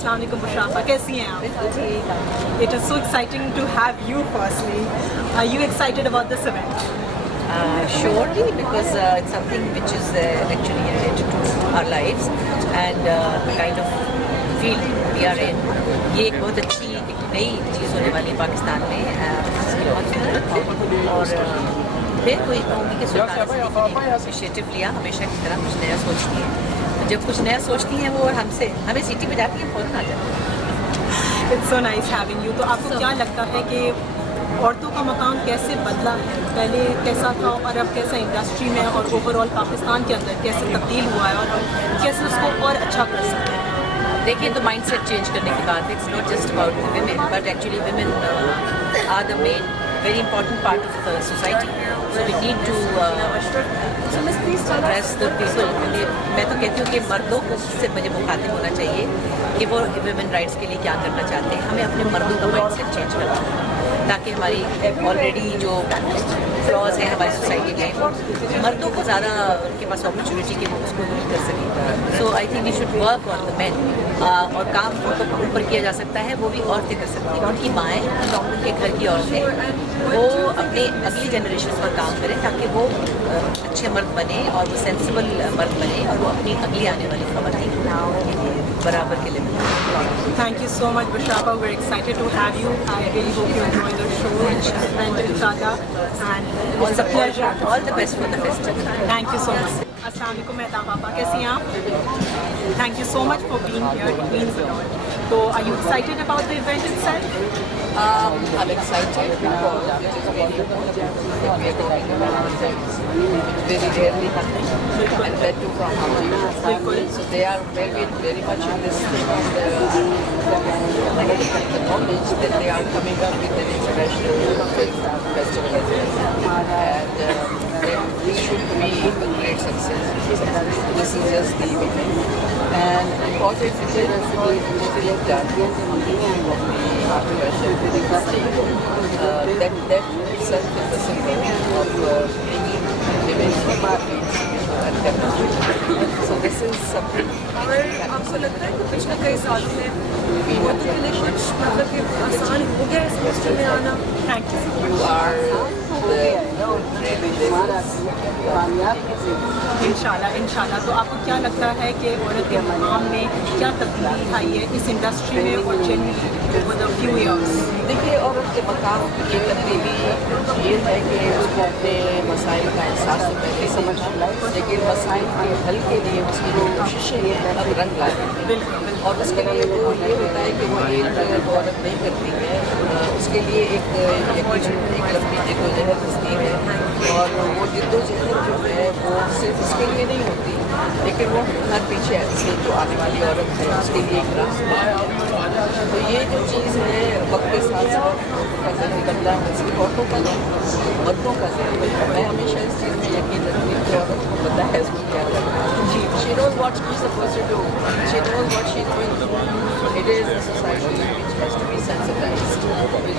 अस्सलाम वालेकुम बुशराफा, कैसी हैं आप? It is so exciting to have you firstly. Are you excited about this event? Surely, because it's something which is actually related to our lives and the kind of field we are in. یہ ایک بہت اچھی ایک نئی چیز ہونے والی پاکستان میں جس کی بہت ضرورت ہے. اور پھر کوئی قومی کے سلطان انیشیٹو لیا, ہمیشہ کی طرح کچھ نیا سوچتی ہے. جب کچھ نیا سوچتی ہیں وہ ہمیں سیٹی پہ جاتی ہیں, فوراً آ جاتی ہیں. It's so nice having you. تو آپ کو کیا لگتا ہے کہ عورتوں کا مقام کیسے بدلا ہے؟ پہلے کیسا تھا اور اب کیسا انڈسٹری میں اور اوور آل پاکستان کے اندر کیسے تبدیل ہوا ہے, اور ہم کیسے اس کو اور اچھا کر سکتے ہیں؟ دیکھیے, تو مائنڈ سیٹ چینج کرنے کی بات ہے. It's not just about the women, but actually women are the main very important part of the society. So we need to address the people. میں تو کہتی ہوں کہ مردوں کو سے مجھے مخاطب ہونا چاہیے کہ وہ ویمن رائٹس کے لیے کیا کرنا چاہتے ہیں. ہمیں اپنے مردوں کا مائنڈ سیٹ چینج کرنا ہے تاکہ ہماری آلریڈی جو فلاز ہیں ہماری سوسائٹی میں, مردوں کو زیادہ ان کے پاس اپرچونیٹی کے وہ اس کو نہیں کر سکیں. So I think we should work on the main. اور کام اوپر کیا جا سکتا ہے, وہ بھی عورتیں کر سکتی ہیں. ان کی مائیں, ان کے گھر کی عورتیں وہ اپنے اگلی جنریشن پر کام کریں تاکہ وہ اچھے مرد بنے اور وہ سینسیبل مرد بنے اور وہ اپنی اگلی آنے والی خواتین برابر کے لیے. Thank you so much, Bushrafa. We're excited to have you. I really hope you enjoy the show. Inshallah. And it's a pleasure. All the best for the festival. Thank you so much. Assalamu alaikum Mehta Papa. कैसी हैं आप? Thank you so much for being here. It means a lot. So, are you excited about the event itself? I'm excited because it is very important that we are talking about things very rarely happening, and that too from our youth. So they are very much in this thing, and the knowledge that they are coming up with an international festival as well, and this should be a great success. This is just the beginning, and important it is to be done of the controversial that itself is the symbol of bringing women and demonstration. So this is something. آپ کو لگتا ہے کہ پچھلے کئی سالوں میں عورتوں کے لیے کچھ مطلب کہ آسان ہو گیا اس مسئلے میں آنا؟ You are انشاءاللہ. تو آپ کو کیا لگتا ہے کہ عورت کے مقام میں کیا تبدیلی آئی ہے اس انڈسٹری میں اور generally over the few years? دیکھیے, عورت کے مقام کی تبدیلی یہ ہے کہ اس کو اپنے مسائل کا احساس تو پہلے سمجھنا, لیکن مسائل کے حل کے لیے اس کی جو کوششیں ہیں اب رنگ لاتی ہیں. اور اس کے لیے وہ یہ ہوتا ہے کہ وہ ایک عورت نہیں کرتی ہے, اس کے لیے ایک لمبی جدوجہد ہوتی ہے, اور وہ جدوجہد جو ہے وہ صرف اس کے لیے نہیں ہوتی, لیکن وہ ہر پیچھے ایسی جو آنے والی عورت ہے اس کے لیے ایک راستہ ہے. تو یہ جو چیز ہے وقت کے ساتھ ساتھ نکلتا ہے, صرف عورتوں کا نہیں مردوں کا نہیں. میں ہمیشہ اس چیز میں یقین رکھتی ہوں کہ عورت کو پتہ ہے اس کو کیا کرنا ہے. She knows what she is supposed to do. She knows what she is going through. It is a society which has to be sensitized.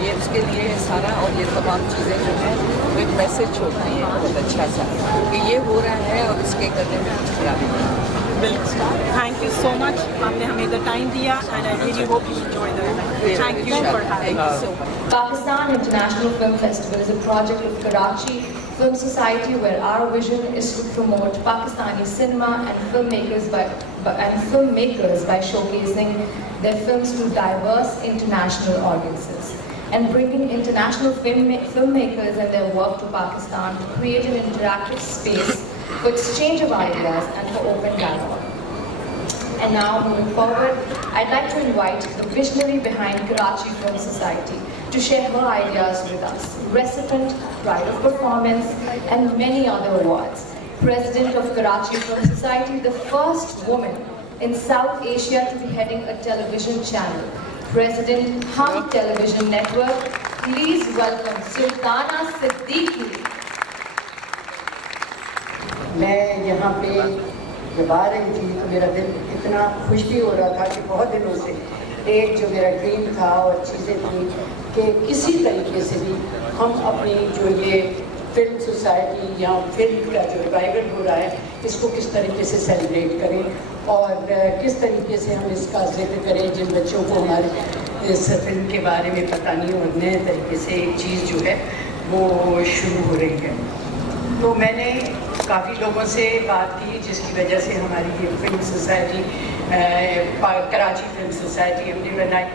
یہ اس کے لیے سارا اور یہ تمام چیزیں جو ہیں وہ ایک میسج چھوڑتی ہیں بہت اچھا سا کہ یہ ہو رہا ہے اور اس کے کرنے میں کچھ خرابی نہیں. بالکل. تھینک یو سو مچ, آپ نے ہمیں ٹائم دیا, and I really hope you enjoy the event. Thank you for having us. Pakistan International Film Festival is a project of Karachi Film Society where our vision is to promote Pakistani cinema and filmmakers by showcasing their films to diverse international audiences and bringing international filmmakers and their work to Pakistan to create an interactive space for exchange of ideas and for open dialogue. And now, moving forward, I'd like to invite the visionary behind Karachi Film Society to share her ideas with us. Recipient, Pride of Performance, and many other awards. President of Karachi Film Society, the first woman in South Asia to be heading a television channel. President, Hum Television Network. Please welcome Sultana Siddiqui. میں یہاں پہ جب آ رہی تھی تو میرا دل اتنا خوش بھی ہو رہا تھا کہ بہت دنوں سے ایک جو میرا ڈریم تھا اور چیزیں تھیں کہ کسی طریقے سے بھی ہم اپنی جو یہ فلم سوسائٹی یا فلم کا جو ریوائول ہو رہا ہے اس کو کس طریقے سے سیلیبریٹ کریں اور کس طریقے سے ہم اس کا ذکر کریں جن بچوں کو ہمارے اس فلم کے بارے میں پتہ نہیں اور نئے طریقے سے ایک چیز جو ہے وہ شروع ہو رہی ہے. تو میں نے کافی لوگوں سے بات کی جس کی وجہ سے ہماری یہ film society Karachi film society ہم نے بنائی,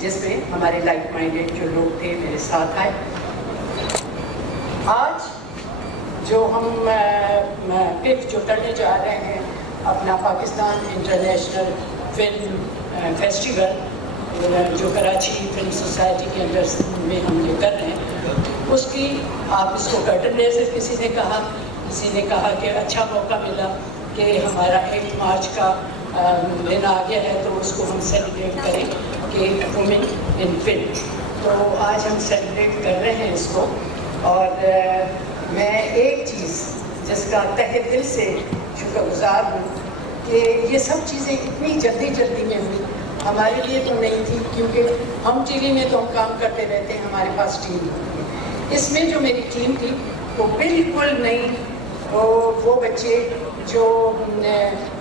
جس میں ہمارے لائک مائنڈیڈ جو لوگ تھے میرے ساتھ آئے. آج جو ہم پف جو کرنے جا رہے ہیں اپنا پاکستان انٹرنیشنل فلم فیسٹیول جو کراچی فلم سوسائٹی کے اندر میں ہم یہ کر رہے ہیں, اس کی آپ اس کو کرٹن ریزر کسی نے کہا کہ اچھا موقع ملا کہ ہمارا 8 مارچ کا دن آ گیا ہے تو اس کو ہم سیلیبریٹ کریں کہ وومن ان فلم. تو آج ہم سیلیبریٹ کر رہے ہیں اس کو, اور میں ایک چیز جس کا تہ دل سے شکر گزار ہوں کہ یہ سب چیزیں اتنی جلدی میں ہوئی. ہمارے لیے تو نہیں تھی کیونکہ ہم ٹی وی میں تو ہم کام کرتے رہتے ہیں, ہمارے پاس ٹیم ہوتی ہے. اس میں جو میری ٹیم تھی وہ بالکل نہیں, وہ بچے جو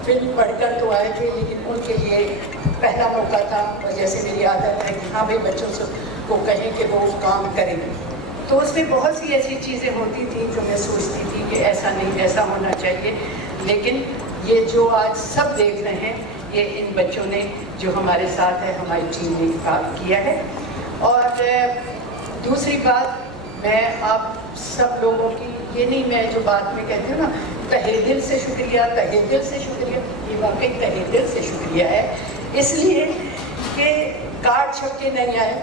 فلم پڑھ کر تو آئے تھے لیکن ان کے لیے پہلا موقع تھا, اور جیسے میری عادت ہے کہ ہاں بھائی بچوں سے کو کہیں کہ وہ کام کریں. تو اس میں بہت سی ایسی چیزیں ہوتی تھیں جو میں سوچتی تھی کہ ایسا نہیں, ایسا ہونا چاہیے, لیکن یہ جو آج سب دیکھ رہے ہیں یہ ان بچوں نے جو ہمارے ساتھ ہے ہماری ٹیم نے کیا ہے. اور دوسری بات, میں آپ سب لوگوں کی یہ نہیں, میں جو بات میں کہتی ہوں نا تہہ دل سے شکریہ, تہہ دل سے شکریہ, یہ واقعی تہہ دل سے شکریہ ہے. اس لیے کہ کارڈ چھپ کے نہیں آئے,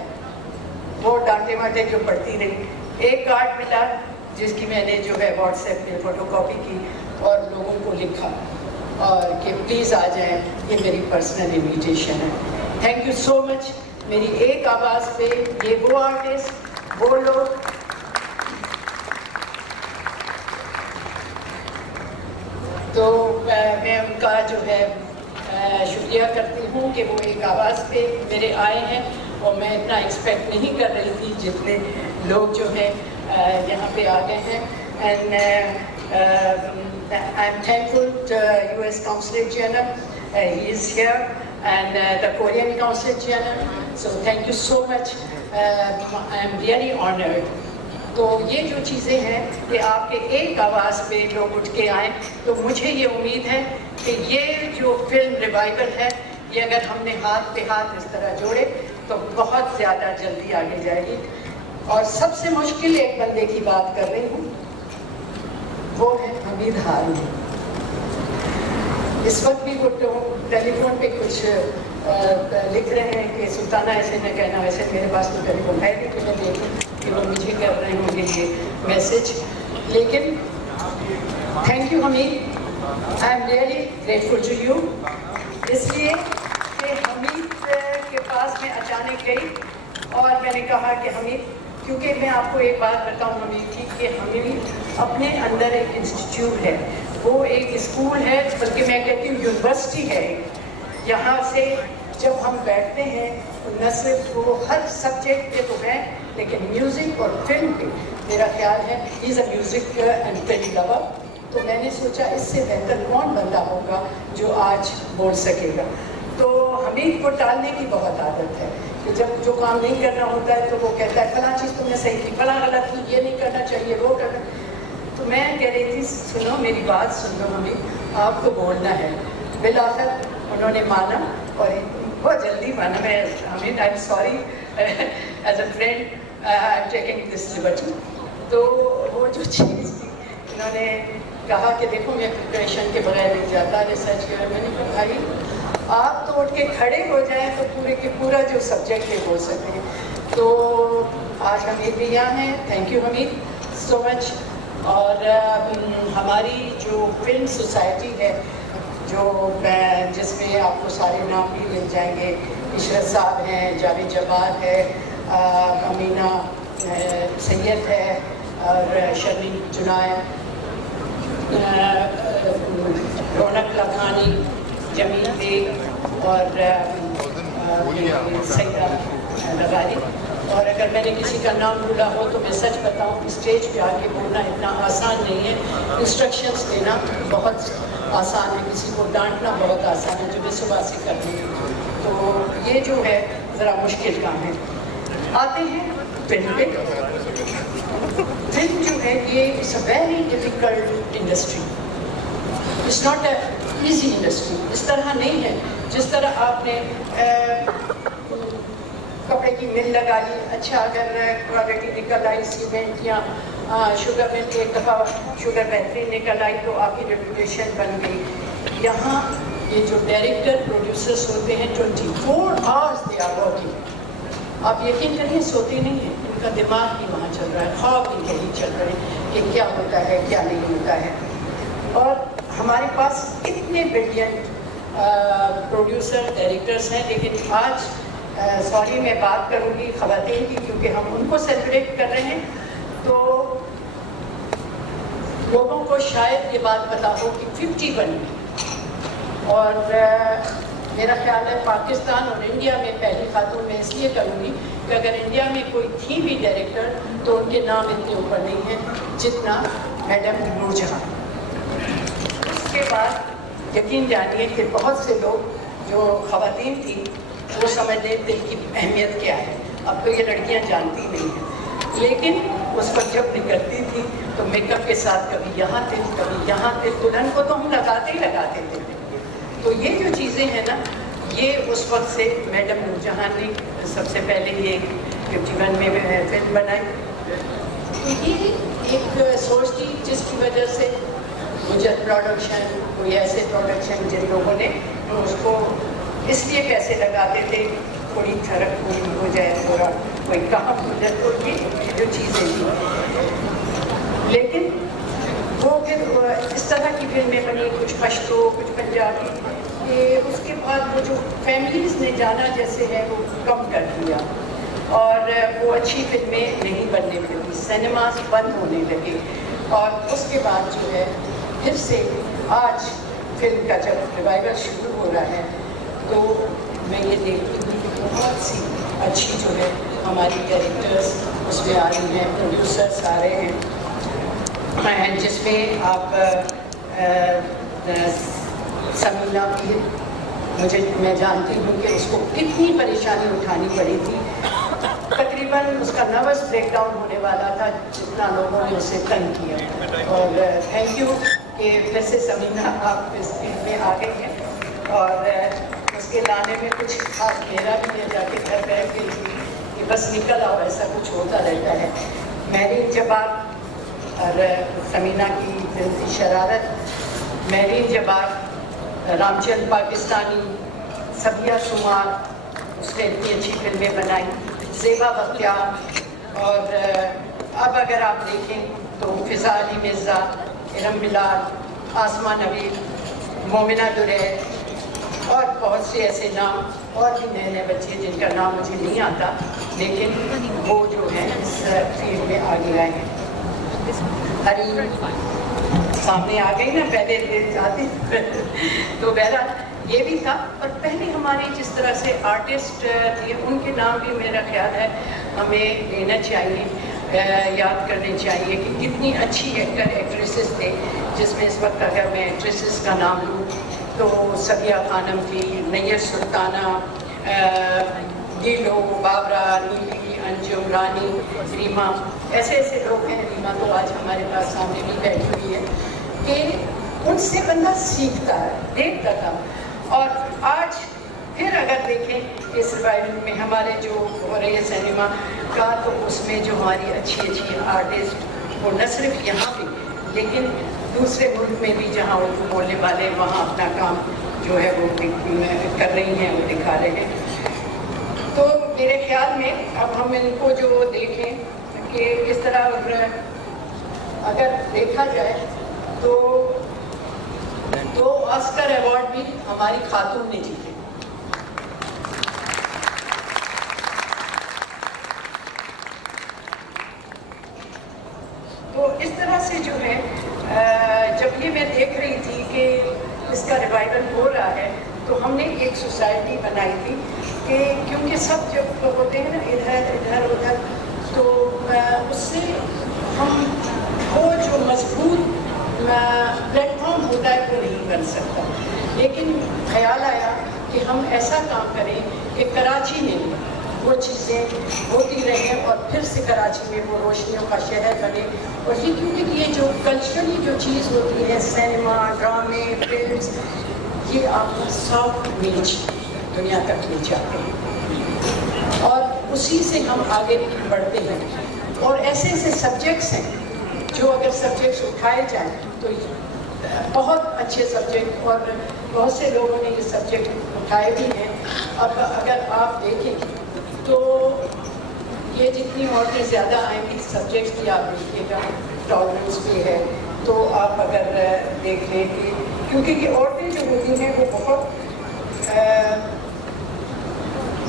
وہ ڈانٹے واٹے جو پڑتی رہی. ایک کارڈ ملا جس کی میں نے جو ہے واٹس ایپ پہ فوٹو کاپی کی اور لوگوں کو لکھا اور کہ پلیز آ جائیں, یہ میری پرسنل انویٹیشن ہے. تھینک یو سو مچ. میری ایک آواز پہ یہ وہ آرٹسٹ, وہ لوگ تو میں ان کا جو ہے شکریہ کرتی ہوں کہ وہ ایک آواز پہ میرے آئے ہیں, اور میں اتنا ایکسپیکٹ نہیں کر رہی تھی جتنے لوگ جو ہیں یہاں پہ آ گئے ہیں. And I'm thankful to US Consulate General, he is here, and the Korean Consulate General. So thank you so much. I am really honored. تو یہ جو چیزیں ہیں کہ آپ کے ایک آواز پہ لوگ اٹھ کے آئیں, تو مجھے یہ امید ہے کہ یہ جو فلم ریوائول ہے یہ اگر ہم نے ہاتھ پہ ہاتھ اس طرح جوڑے تو بہت زیادہ جلدی آگے جائے گی. اور سب سے مشکل ایک بندے کی بات کر رہی ہوں, وہ ہے حمید ہارون. اس وقت بھی وہ ٹیلی فون پہ کچھ لکھ رہے ہیں کہ سلطانہ ایسے نہ کہنا, ویسے میرے پاس تو ٹیلی فون ہے نہیں کہ میں دیکھوں کہ وہ مجھے کر رہے ہوں گے یہ میسج. لیکن thank you Hamid, I am really grateful to you. اس لیے کہ حمید کے پاس میں اچانک گئی اور میں نے کہا کہ حمید, کیونکہ میں آپ کو ایک بات بتاؤں حمید کی, کہ حمید اپنے اندر ایک انسٹیٹیوٹ ہے, وہ ایک اسکول ہے, بلکہ میں کہتی ہوں یونیورسٹی ہے. یہاں سے جب ہم بیٹھتے ہیں تو نہ صرف وہ ہر سبجیکٹ پہ تو ہیں, لیکن میوزک اور فلم پہ میرا خیال ہے he is a music and film lover. تو میں نے سوچا اس سے بہتر کون بندہ ہوگا جو آج بول سکے گا. تو حمید کو ٹالنے کی بہت عادت ہے کہ جب جو کام نہیں کرنا ہوتا ہے تو وہ کہتا ہے فلاں چیز تم نے صحیح کی, فلاں غلط کی, یہ نہیں کرنا چاہیے, وہ کرنا. تو میں کہہ رہی تھی سنو میری بات سن لو حمید, آپ کو بولنا ہے. بالآخر انہوں نے مانا, اور بہت جلدی مانا. میں Hamid I am sorry as a friend I am taking this liberty. تو وہ جو چیز تھی انہوں نے کہا کہ دیکھو میں پریپریشن کے بغیر نہیں جاتا ریسرچ کے. میں نے کہا بھائی آپ تو اٹھ کے کھڑے ہو جائیں تو پورے کے پورا جو سبجیکٹ ہے بول سکیں. تو آج حمید بھی یہاں ہیں. تھینک یو حمید سو مچ. اور ہماری جو فلم سوسائٹی ہے جو جس میں آپ کو سارے نام بھی مل جائیں گے, عشرت صاحب ہیں, جاوید جبار ہے, امینہ سید ہے, اور شرمین جنائد, رونق لکھانی, جمیل بیگ اور سیدہ لغاری. اور اگر میں نے کسی کا نام بھولا ہو تو میں سچ بتاؤں اسٹیج پہ آ کے بولنا اتنا آسان نہیں ہے, انسٹرکشنز دینا بہت आसान है, किसी को डांटना बहुत आसान है, जो विश्वासी कर रहे हैं, तो ये जो है ज़रा मुश्किल काम है। आते हैं फिल्म पे। फिल्म जो है ये it's a very difficult industry, it's not a easy industry. इस तरह नहीं है जिस तरह आपने कपड़े की मिल लगा ली, अच्छा अगर क्वालिटी निकल आई, सीमेंट या शुगर मिल, एक दफ़ा शुगर बेहतरीन निकल आई तो आपकी रेपुटेशन बन गई। यहाँ ये जो डायरेक्टर प्रोड्यूसर्स होते हैं 24 आवर्स दे आर वर्किंग। आप यकीन करिए सोते नहीं हैं, उनका दिमाग भी वहाँ चल रहा है, ख्वाब भी यही चल रहे हैं कि क्या होता है क्या नहीं होता है। और हमारे पास इतने ब्रिलियंट प्रोड्यूसर डायरेक्टर्स हैं, लेकिन आज सॉरी मैं बात करूँगी ख़वातीन की, क्योंकि हम उनको सेलिब्रेट कर रहे हैं, तो लोगों को शायद ये बात पता हो कि 51 में, और मेरा ख्याल है पाकिस्तान और इंडिया में पहली खातून मैं इसलिए करूँगी कि अगर इंडिया में कोई थी भी डायरेक्टर तो उनके नाम इतने ऊपर नहीं हैं जितना मैडम नूरजहां। उसके बाद यकीन जानिए कि बहुत से लोग जो ख़वातीन थी वो समझते थे कि अहमियत क्या है। अब तो ये लड़कियां जानती नहीं हैं, लेकिन उस पर जब निकलती थी तो मेकअप के साथ कभी यहाँ थे कभी यहाँ थे, दुल्हन को तो हम लगाते ही लगाते थे। तो ये जो चीज़ें हैं ना, ये उस वक्त से मैडम नूरजहां ने सबसे पहले ये 51 में फिल्म बनाई। तो ये एक सोच थी जिसकी वजह से गुजर प्रोडक्शन, कोई ऐसे प्रोडक्शन जिन लोगों ने उसको इसलिए पैसे लगाते थे थोड़ी छरक पूरी हो जाए, थोड़ा कोई काम हो जाए, तो ये जो चीज़ें थी। लेकिन वो फिर इस तरह की फिल्में बनी, कुछ पश्तो कुछ पंजाबी, कि उसके बाद वो जो फैमिलीज़ ने जाना जैसे है वो कम कर दिया और वो अच्छी फिल्में नहीं बनने लगी, सिनेमास बंद होने लगे। और उसके बाद जो है फिर से आज फिल्म का जब रिवाइवल शुरू हो रहा है तो मैं ये देखती हूँ कि बहुत सी अच्छी जो है हमारी डायरेक्टर्स उसमें आ रही हैं, प्रोड्यूसर्स आ रहे हैं, जिसमें आप समीना भी, मैं जानती हूँ कि उसको कितनी परेशानी उठानी पड़ी थी। तकरीबन उसका नर्वस ब्रेकडाउन होने वाला था जितना लोगों ने उसे तंग किया। और थैंक यू कि फिर से समीना आप इस फील्ड में आ गई हैं। और उसके लाने में कुछ खास मेरा भी नहीं, जाके घर बैठ गई थी कि बस निकल आओ, ऐसा कुछ होता रहता है। मैरीन जबार और समीना की दिल की शरारत, मैरीन जबार, रामचंद पाकिस्तानी, सबिया शुमार, उसने इतनी अच्छी फिल्में बनाई, ज़ेबा बख्तियार। और अब अगर आप देखें तो फिज़ा अली मिर्ज़ा, इरम बिलाल, आसमा नवील, मोमिना दुरैर और बहुत से ऐसे नाम और भी नए नए बच्चे जिनका नाम मुझे नहीं आता, लेकिन वो जो है इस फील्ड में आगे आए हैं। हरी सामने आ गई ना, पहले जाती तो बहरहाल ये भी था। और पहले हमारे जिस तरह से आर्टिस्ट थे उनके नाम भी मेरा ख्याल है हमें लेना चाहिए, याद करने चाहिए कि कितनी अच्छी एक्टर एक्ट्रेसेस थे, जिसमें इस वक्त अगर मैं एक्ट्रेसेस का नाम लूँ तो सबिया खानम थी, नैयर सुल्ताना, गीलो, बाबरा, नीली, अंजुम, रानी, रीमा, ऐसे ऐसे लोग हैं। रीमा तो आज हमारे पास सामने भी बैठी हुई है कि उनसे बंदा सीखता है, देखता था। और आज फिर अगर देखें इस रिवाइवल में हमारे जो हो रही है सिनेमा का, तो उसमें जो हमारी अच्छी अच्छी आर्टिस्ट वो न सिर्फ यहाँ पे लेकिन दूसरे मुल्क में भी जहाँ उर्दू बोलने वाले वहाँ अपना काम जो है वो कर रही हैं, वो दिखा रहे हैं। तो मेरे ख्याल में अब हम इनको जो देखें कि इस तरह अगर देखा जाए तो 2 ऑस्कर अवार्ड भी हमारी खातून ने जीते। तो इस तरह से जो है जब ये मैं देख रही थी कि इसका रिवाइवल हो रहा है तो हमने एक सोसाइटी बनाई थी कि क्योंकि सब जब होते हैं ना इधर इधर उधर, तो उससे हम वो जो मजबूत پلیٹ فارم ہوتا ہے وہ نہیں بن سکتا. لیکن خیال آیا کہ ہم ایسا کام کریں کہ کراچی میں وہ چیزیں ہوتی رہیں اور پھر سے کراچی میں وہ روشنیوں کا شہر بنے. اور یہ کیونکہ یہ جو کلچرلی جو چیز ہوتی ہے سینما ڈرامے فلمس یہ آپ ساؤتھ میچ دنیا تک لے جاتے ہیں اور اسی سے ہم آگے بڑھتے ہیں. اور ایسے ایسے سبجیکٹس ہیں جو اگر سبجیکٹس اٹھائے جائیں تو بہت اچھے سبجیکٹ اور بہت سے لوگوں نے یہ سبجیکٹ اٹھائے بھی ہیں. اب اگر آپ دیکھیں تو یہ جتنی عورتیں زیادہ آئیں گی سبجیکٹس بھی آپ دیکھیے گا ٹالرنس بھی ہے. تو آپ اگر دیکھ لیں کہ کیونکہ یہ عورتیں جو ہوتی ہیں وہ بہت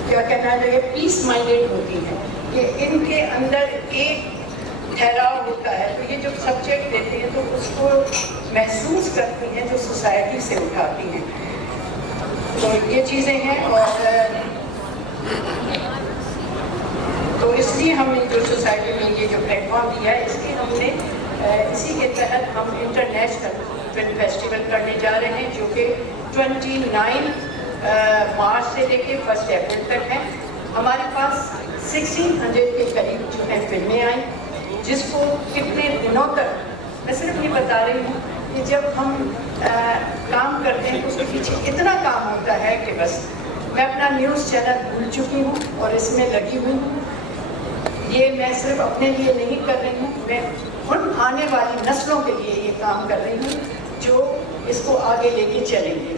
کیا کہنا ہے پیس مائنڈیڈ ہوتی ہیں کہ ان کے اندر ایک ٹھہراؤ ہوتا ہے. تو یہ جو سبجیکٹ دیتے ہیں تو اس کو محسوس کرتی ہیں جو سوسائٹی سے اٹھاتی ہیں. تو یہ چیزیں ہیں اور تو اس لیے ہم نے جو سوسائٹی میں یہ جو پلیٹ فارم دیا ہے اس کی ہم نے اسی کے تحت ہم انٹرنیشنل فلم فیسٹیول کرنے جا رہے ہیں جو کہ 29 مارچ سے لے کے 1 اپریل تک ہے. ہمارے پاس 1600 کے قریب جو ہیں فلمیں آئیں جس کو کتنے دنوں تک میں صرف یہ بتا رہی ہوں کہ جب ہم کام کرتے ہیں اس کے پیچھے اتنا کام ہوتا ہے کہ بس میں اپنا نیوز چینل بھول چکی ہوں اور اس میں لگی ہوئی ہوں. یہ میں صرف اپنے لیے نہیں کر رہی ہوں میں ان آنے والی نسلوں کے لیے یہ کام کر رہی ہوں جو اس کو آگے لے کے چلیں گے.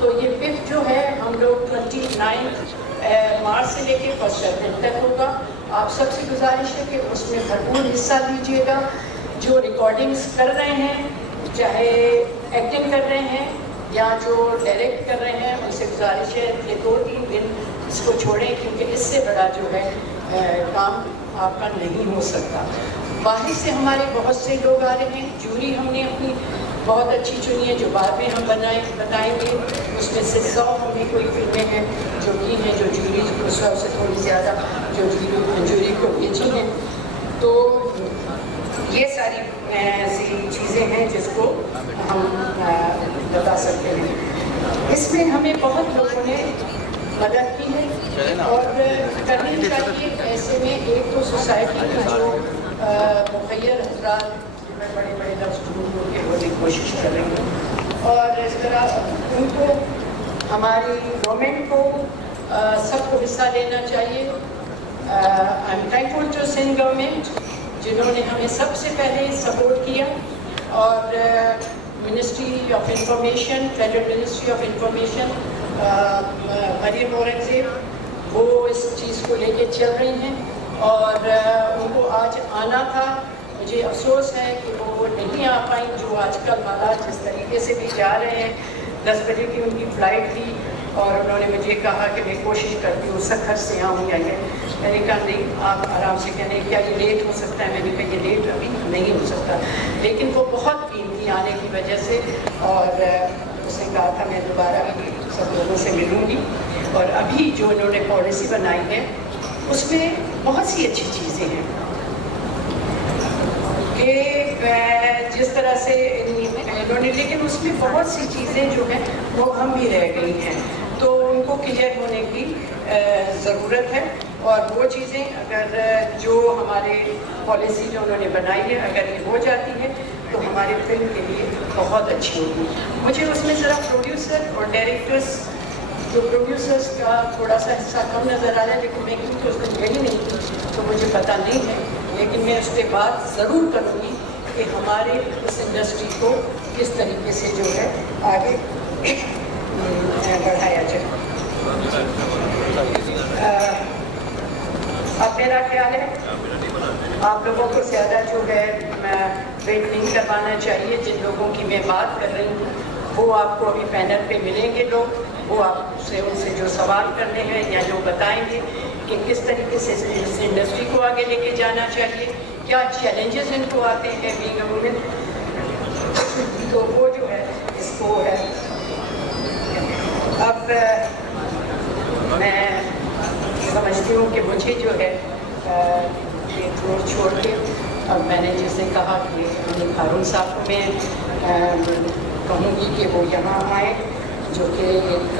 تو یہ پف جو ہے ہم لوگ 29 مارچ سے لے کے 1 اپریل تک ہوگا. آپ سب سے گزارش ہے کہ اس میں بھرپور حصہ لیجیے گا. جو ریکارڈنگز کر رہے ہیں چاہے ایکٹنگ کر رہے ہیں یا جو ڈائریکٹ کر رہے ہیں ان سے گزارش ہے کہ 2-3 دن اس کو چھوڑیں کیونکہ اس سے بڑا جو ہے کام آپ کا نہیں ہو سکتا. باہر سے ہمارے بہت سے لوگ آ رہے ہیں. جوری ہم نے اپنی بہت اچھی چنی ہے جو بعد میں ہم بتائیں گے. اس میں سے 100 ہمیں کوئی فلمیں ہیں جو کی ہیں جو جوری کو 100 سے تھوڑی زیادہ جو جوری کو بھیجی ہیں. تو یہ ساری ایسی چیزیں ہیں جس کو ہم بتا سکتے ہیں. اس میں ہمیں بہت لوگوں نے مدد کی ہے اور کرنی چاہیے. ایسے میں ایک تو سوسائٹی میں جو مخیر حضرات میں بڑے بڑے لفظ ڈھونڈ کے ہونے کی کوشش کر رہی ہوں اور اس طرح ان کو ہماری گورنمنٹ کو سب کو حصہ لینا چاہیے. I am thankful to Sindh government جنہوں نے ہمیں سب سے پہلے سپورٹ کیا اور ministry of information federal ministry of information Maryam Aurangzeb وہ اس چیز کو لے کے چل رہی ہیں اور ان کو آج آنا تھا. مجھے افسوس ہے کہ وہ نہیں آ پائیں. جو آج کل حالات جس طریقے سے بھی جا رہے ہیں 10 بجے کی ان کی فلائٹ تھی اور انہوں نے مجھے کہا کہ میں کوشش کرتی ہوں سکھر سے آؤں یا میں نے کہا نہیں آپ آرام سے کہنے کیا یہ لیٹ ہو سکتا ہے. میں نے کہا یہ لیٹ ابھی نہیں ہو سکتا لیکن وہ بہت قیمتی آنے کی وجہ سے اور اس نے کہا تھا میں دوبارہ سب لوگوں سے ملوں گی. اور ابھی جو انہوں نے پالیسی بنائی ہے اس میں بہت سی اچھی چیزیں ہیں کہ جس طرح سے انہوں نے لیکن اس میں بہت سی چیزیں جو ہیں وہ ہم بھی رہ گئی ہیں تو ان کو کلیئر ہونے کی ضرورت ہے. اور وہ چیزیں اگر جو ہمارے پالیسی جو انہوں نے بنائی ہے اگر یہ ہو جاتی ہے تو ہمارے فلم کے لیے بہت اچھی ہوگی. مجھے اس میں ذرا پروڈیوسر اور ڈائریکٹرس تو پروڈیوسرس کا تھوڑا سا حصہ کم نظر آ رہا ہے لیکن میں کیونکہ اس کو گئی نہیں تھی تو مجھے پتہ نہیں ہے لیکن میں اس پہ بات ضرور کروں گی کہ ہمارے اس انڈسٹری کو کس طریقے سے جو ہے آگے بڑھایا جائے. اب میرا خیال ہے آپ لوگوں کو زیادہ جو ہے ویٹ نہیں کروانا چاہیے. جن لوگوں کی میں بات کر رہی ہوں وہ آپ کو ابھی پینل پہ ملیں گے لوگ. وہ آپ سے ان سے جو سوال کرنے ہیں یا جو بتائیں گے کہ کس طریقے سے اس انڈسٹری کو آگے لے کے جانا چاہیے کیا چیلنجز ان کو آتے ہیں بینگ اے وومن. تو وہ جو ہے اس کو ہے. اب میں سمجھتی ہوں کہ مجھے جو ہے یہ چھوڑ کے اب میں نے جس نے کہا کہ ہارون صاحب کو میں कहूँगी कि वो यहाँ आए, जो कि एक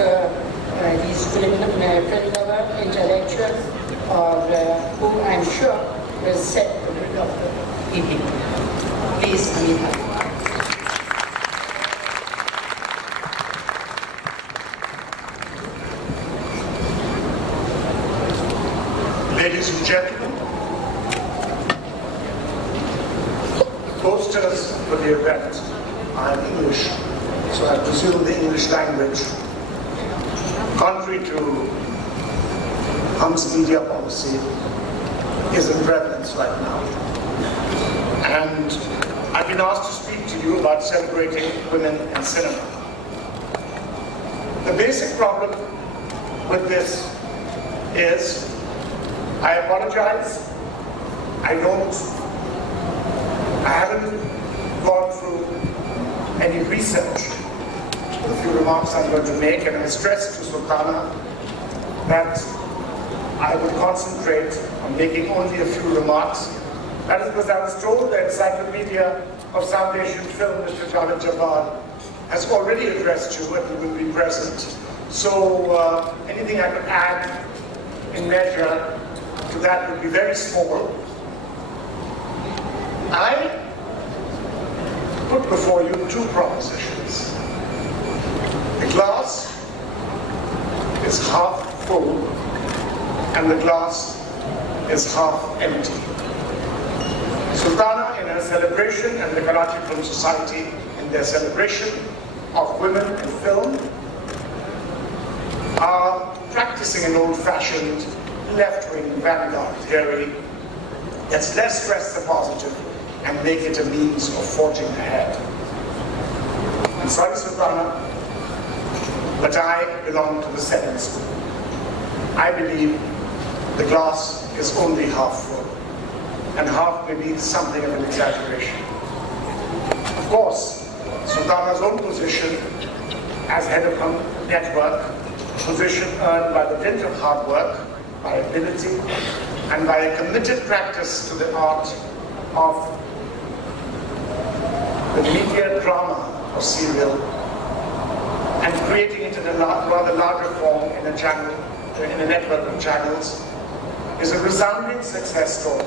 फिल्म लवर, इंटेलेक्चुअल, और who I'm sure will set the mood of the evening. Please, Anita. Ladies and gentlemen, posters for the event are in English, so I presume the English language, contrary to Hum's media policy, is in prevalence right now. And I've been asked to speak to you about celebrating women in cinema. The basic problem with this is, I apologize, I haven't gone through any research for the few remarks I'm going to make, and I stressed to Sultana that I would concentrate on making only a few remarks. That is because I was told that Encyclopedia of South Asian Film, Mr. Javed Jabbar, has already addressed you and you will be present. So anything I could add in measure to that would be very small. I put before you two propositions. The glass is half full and the glass is half empty. Sultana, in her celebration, and the Karachi Film Society in their celebration of women in film, are practicing an old-fashioned left-wing vanguard theory. Let's less stress the positive and make it a means of forging ahead. I'm sorry, Sultana, but I belong to the second school. I believe the glass is only half full, and half may be something of an exaggeration. Of course, Sultana's own position as head of her network, position earned by the dint of hard work, by ability, and by a committed practice to the art of the media drama or serial, and creating it in a rather larger form in a channel, in a network of channels, is a resounding success story.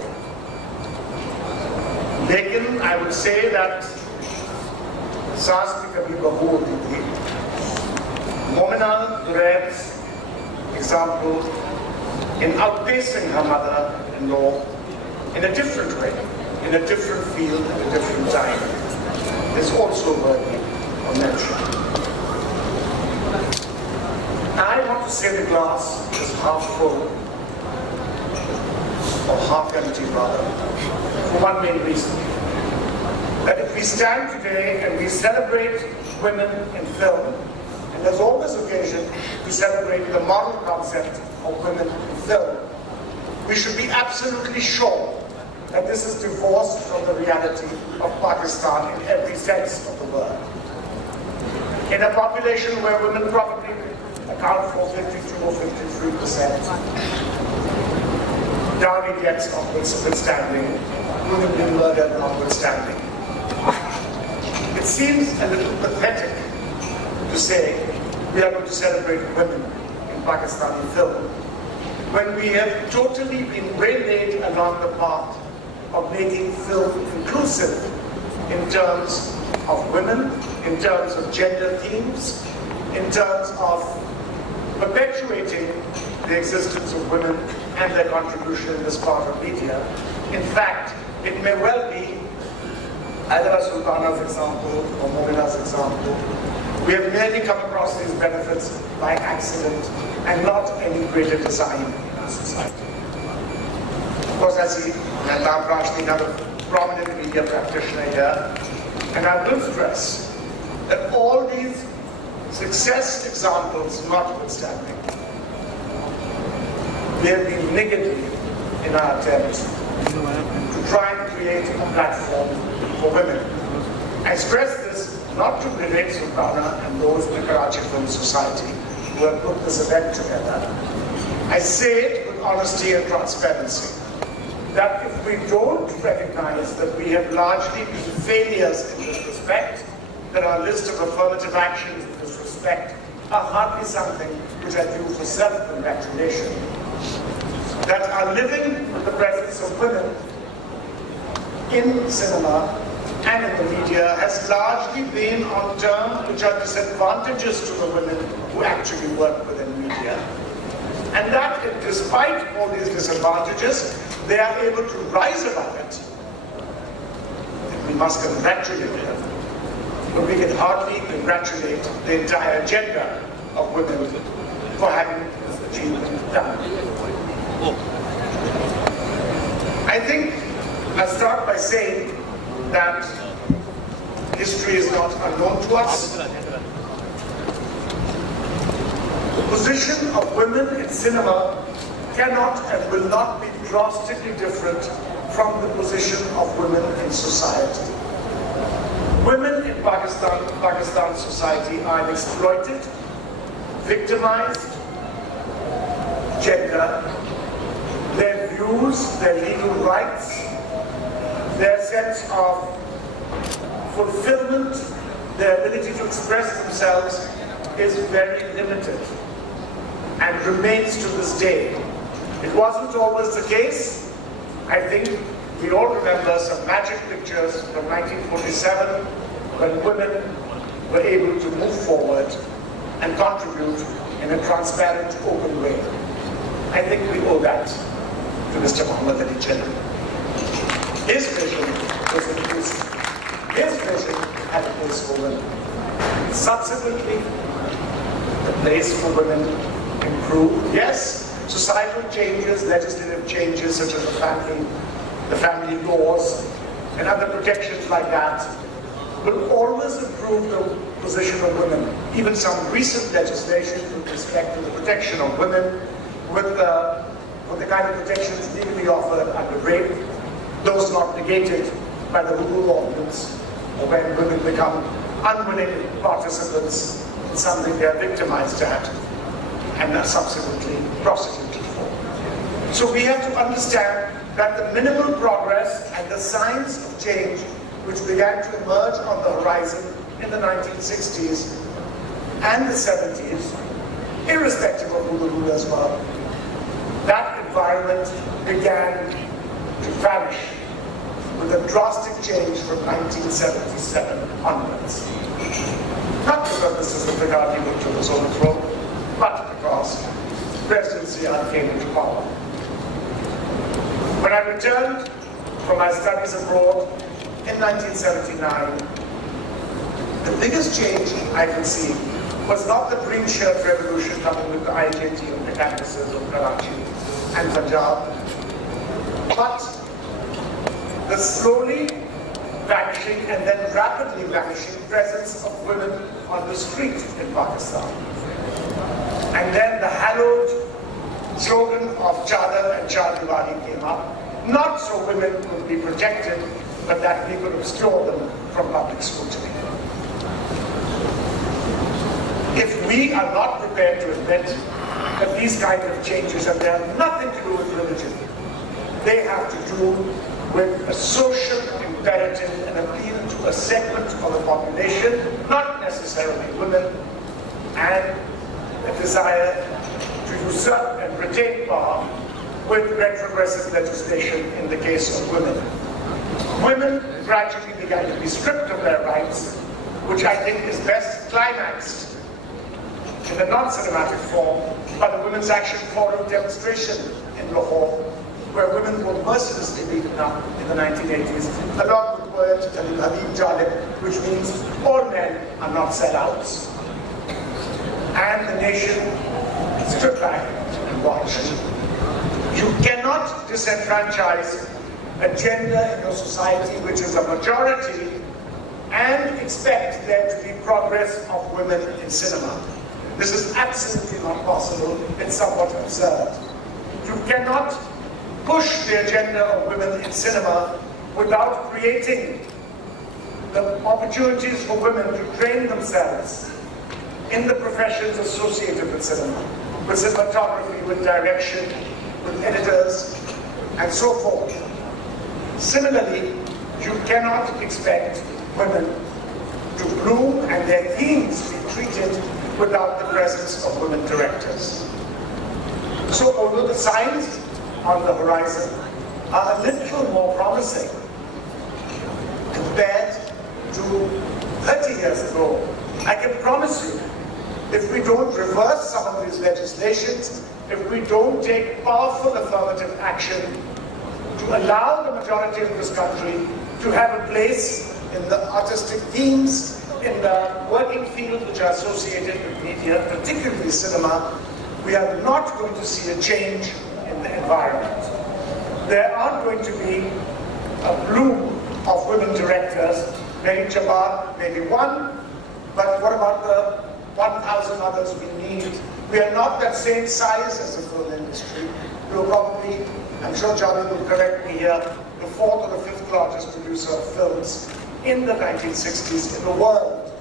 Lekin, I would say that Saas Ki Kabhi Bahu Hoti Thi, Momina Durai's example in outpacing her mother-in-law in a different way, in a different field, at a different time, is also worthy of mention. I want to say the glass is half full, or half empty rather, for one main reason. That if we stand today and we celebrate women in film, and there's always occasion to celebrate the model concept of women in film, we should be absolutely sure that this is divorced from the reality of Pakistan in every sense of the word. In a population where women probably account for 52 or 53%, dowry gets notwithstanding, women being murdered notwithstanding. It seems a little pathetic to say we are going to celebrate women in Pakistani film when we have totally been waylaid along the path of making film inclusive in terms of women, in terms of gender themes, in terms of perpetuating the existence of women and their contribution in this part of media. In fact, it may well be either Sultana's example or Momina's example. We have merely come across these benefits by accident and not any greater design in our society. Of course, I see Mehtab Rashni, another prominent media practitioner here, and I will stress that all these success examples notwithstanding, we have been niggardly in our attempts to try and create a platform for women. I stress this not to berate Sultana and those in the Karachi Film Society who have put this event together. I say it with honesty and transparency, that if we don't recognize that we have largely been failures in this respect, that our list of affirmative actions in this respect are hardly something which I do for self-congratulation. That our living with the presence of women in cinema and in the media has largely been on terms which are disadvantageous to the women who actually work within media. And that, despite all these disadvantages, they are able to rise above it. And we must congratulate them. But we can hardly congratulate the entire gender of women for having this achievement done. I think I'll start by saying that history is not unknown to us. The position of women in cinema cannot and will not be drastically different from the position of women in society. Women in Pakistan society are an exploited, victimized gender. Their views, their legal rights, their sense of fulfillment, their ability to express themselves is very limited and remains to this day. It wasn't always the case. I think we all remember some magic pictures from 1947 when women were able to move forward and contribute in a transparent, open way. I think we owe that to Mr. Muhammad Ali Jinnah. His vision was inclusive. His vision had a place for women. Subsequently, the place for women improved. Yes, societal changes, legislative changes such as the family laws and other protections like that will always improve the position of women. Even some recent legislation with respect to the protection of women with the kind of protections legally offered under rape, those not negated by the Hulu ordinance, or when women become unwilling participants in something they are victimized at and are subsequently prosecuted for. So we have to understand that the minimal progress and the signs of change which began to emerge on the horizon in the 1960s and the 70s, irrespective of who the rulers were, that environment began to vanish with a drastic change from 1977 onwards. Not because Mr. Zulfikar Ali Bhutto was overthrown, but because President Ziad came into power. When I returned from my studies abroad in 1979, the biggest change I could see was not the green shirt revolution coming with the IJT and the campuses of Karachi and Punjab, but the slowly vanishing and then rapidly vanishing presence of women on the street in Pakistan. And then the hallowed slogan of Chadar and Char Diwali came up, not so women could be protected, but that we could obscure them from public scrutiny. If we are not prepared to admit that these kinds of changes, and they have nothing to do with religion, they have to do with a social imperative and appeal to a segment of the population, not necessarily women, and a desire to usurp and retain power with retrogressive legislation in the case of women. Women gradually began to be stripped of their rights, which I think is best climaxed in the non-cinematic form by the Women's Action Forum demonstration in Lahore, where women were mercilessly beaten up in the 1980s, along with the word Habib Jalib, which means all men are not sellouts. And the nation stood back and watched. You cannot disenfranchise a gender in your society which is a majority and expect there to be progress of women in cinema. This is absolutely not possible. It's somewhat absurd. You cannot push the agenda of women in cinema without creating the opportunities for women to train themselves in the professions associated with cinema, with cinematography, with direction, with editors, and so forth. Similarly, you cannot expect women to bloom and their themes be treated without the presence of women directors. So although the signs on the horizon are a little more promising compared to 30 years ago, I can promise you, if we don't reverse some of these legislations, if we don't take powerful affirmative action to allow the majority of this country to have a place in the artistic themes, in the working fields which are associated with media, particularly cinema, we are not going to see a change in the environment. There aren't going to be a bloom of women directors. Maybe Jabbar, maybe one, but what about the 1,000 others we need? We are not that same size as the film industry. We are probably, I'm sure Johnny will correct me here, the 4th or the 5th largest producer of films in the 1960s in the world.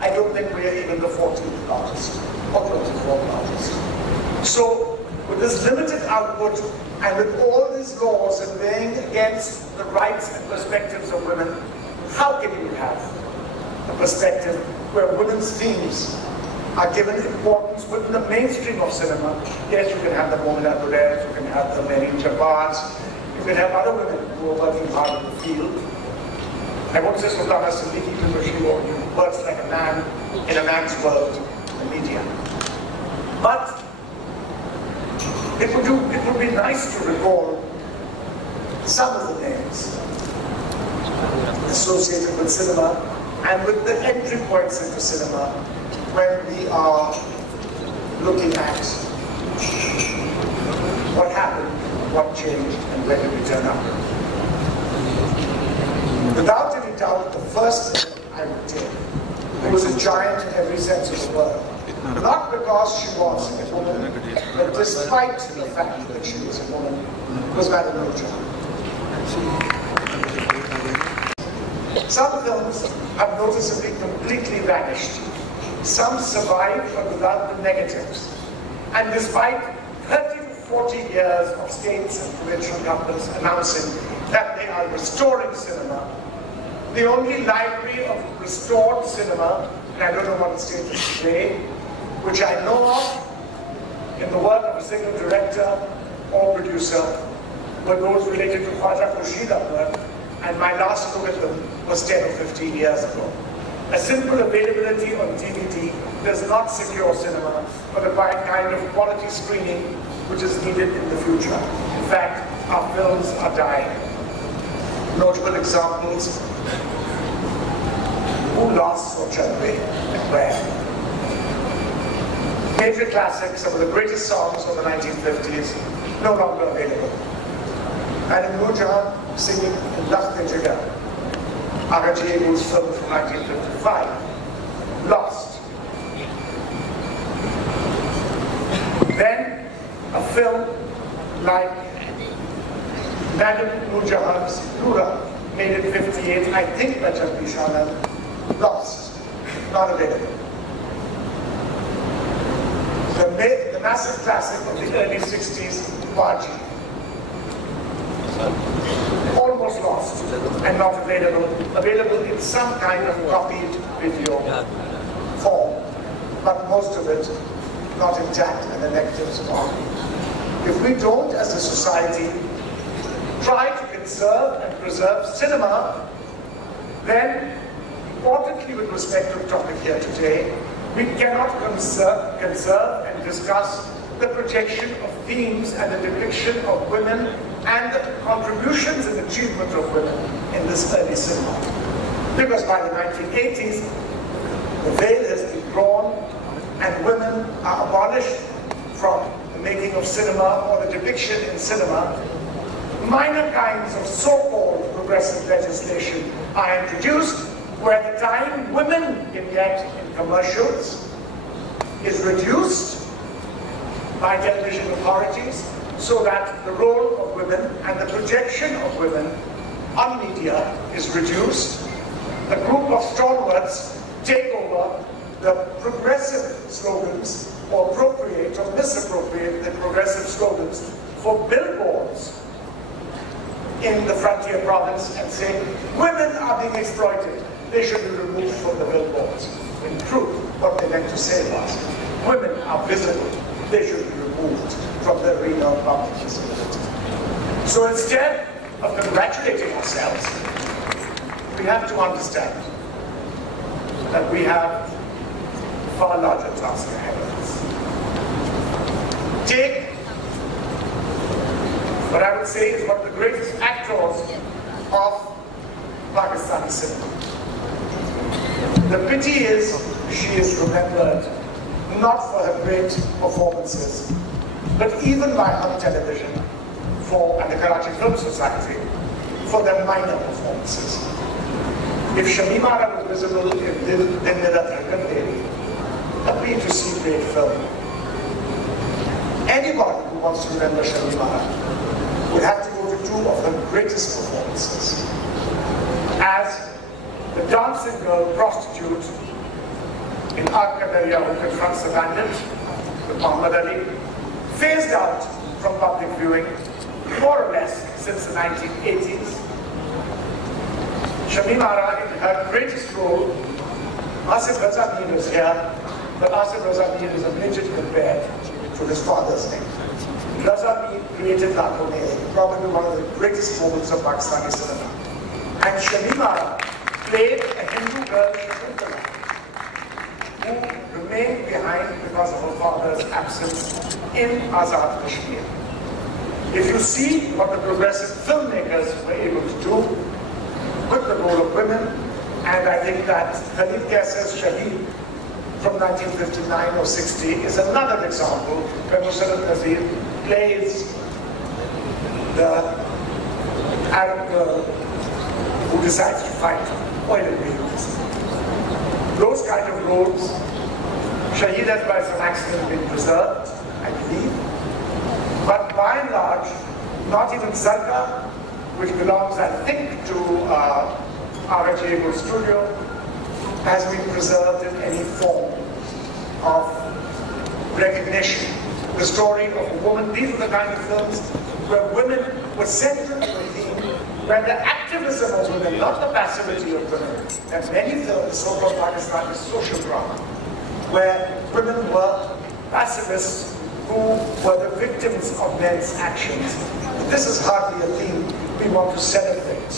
I don't think we are even the 14th largest or 24th largest. So with this limited output and with all these laws and weighing against the rights and perspectives of women, how can you have a perspective where women's themes are given importance within the mainstream of cinema? Yes, you can have the Momina Gurez, you can have the Mary Jabbars, you can have other women who are working hard in the field. I won't say Sultana Siddiqui because she works like a man in a man's world, the media. But it would be nice to recall some of the names associated with cinema and with the entry points into cinema when we are looking at what happened, what changed, and when did we turn up. Without any doubt, the first I would take, who was a giant in every sense of the word. Not because she was a woman, but despite the fact that she was a woman, was Madame Nurjahan. Some films have noticeably completely vanished. Some survive but without the negatives. And despite 30 to 40 years of states and provincial governments announcing that they are restoring cinema, the only library of restored cinema, and I don't know what the state is today, which I know of in the work of a single director or producer, were those related to Khwaja Khurshid Ahmed, and my last look at them was 10 or 15 years ago. A simple availability on DVD does not secure cinema for the kind of quality screening which is needed in the future. In fact, our films are dying. Notable examples: who last saw Chandray and where? Major classics, some of the greatest songs of the 1950s, no longer available. And Nurjahan singing in Lakhte Jigar, Aga Jiegu's film from 1955, lost. Then a film like Madame Nurjahan's Noora, made in 58, I think by Jagdish Anand, lost, not available. The massive classic of the early 60s, Baji, almost lost and not available in some kind of copied video form, but most of it not intact and the negatives gone. If we don't, as a society, try to conserve and preserve cinema, then, importantly with respect to the topic here today, we cannot conserve and discuss the projection of themes and the depiction of women and the contributions and achievement of women in this early cinema. Because by the 1980s, the veil has been drawn and women are abolished from the making of cinema or the depiction in cinema. Minor kinds of so-called progressive legislation are introduced, where at the time women yet in commercials is reduced by television authorities, so that the role of women and the projection of women on media is reduced. A group of stalwarts take over the progressive slogans, or appropriate or misappropriate the progressive slogans for billboards in the frontier province and say, women are being exploited. they should be removed from the billboards. In truth, what they meant to say was, women are visible, they should be removed from the arena of public visibility. So instead of congratulating ourselves, we have to understand that we have far larger task ahead of us. Take what I would say is one of the greatest actors of Pakistani cinema. The pity is she is remembered not for her great performances, but even by on television and the Karachi Film Society for their minor performances. If Shamim Ara was visible in Dil Mera Dhadkan Devi, a B2C great film, anybody who wants to remember Shamim Ara would have to go to two of her greatest performances. As the dancing girl prostitute in Aag Ka Darya who confronts the bandit with Muhammad Ali, phased out from public viewing more or less since the 1980s. Shamim Ara, in her greatest role, Asif Raza Mir is here, but Asif Raza Mir is omitted compared to his father's name. Raza Mir created Lakone, probably one of the greatest moments of Pakistani cinema. And Shamim Ara played a Hindu girl, who remained behind because of her father's absence in Azad Kashmir. If you see what the progressive filmmakers were able to do with the role of women, and I think that Khalid Kaisar's Shaheed from 1959 or 60 is another example where Musharraf Nazir plays the Arab girl who decides to fight oil imperialism. Those kind of roles, Shaheed has by some accident been preserved, I believe. But by and large, not even Zarqa, which belongs, I think, to R.H. Abel's studio, has been preserved in any form of recognition. The story of a woman, these are the kind of films where women were central to the theme, where the activism of women, not the passivity of women, and many films, so-called Pakistani social drama, where women were pacifists who were the victims of men's actions. This is hardly a theme we want to celebrate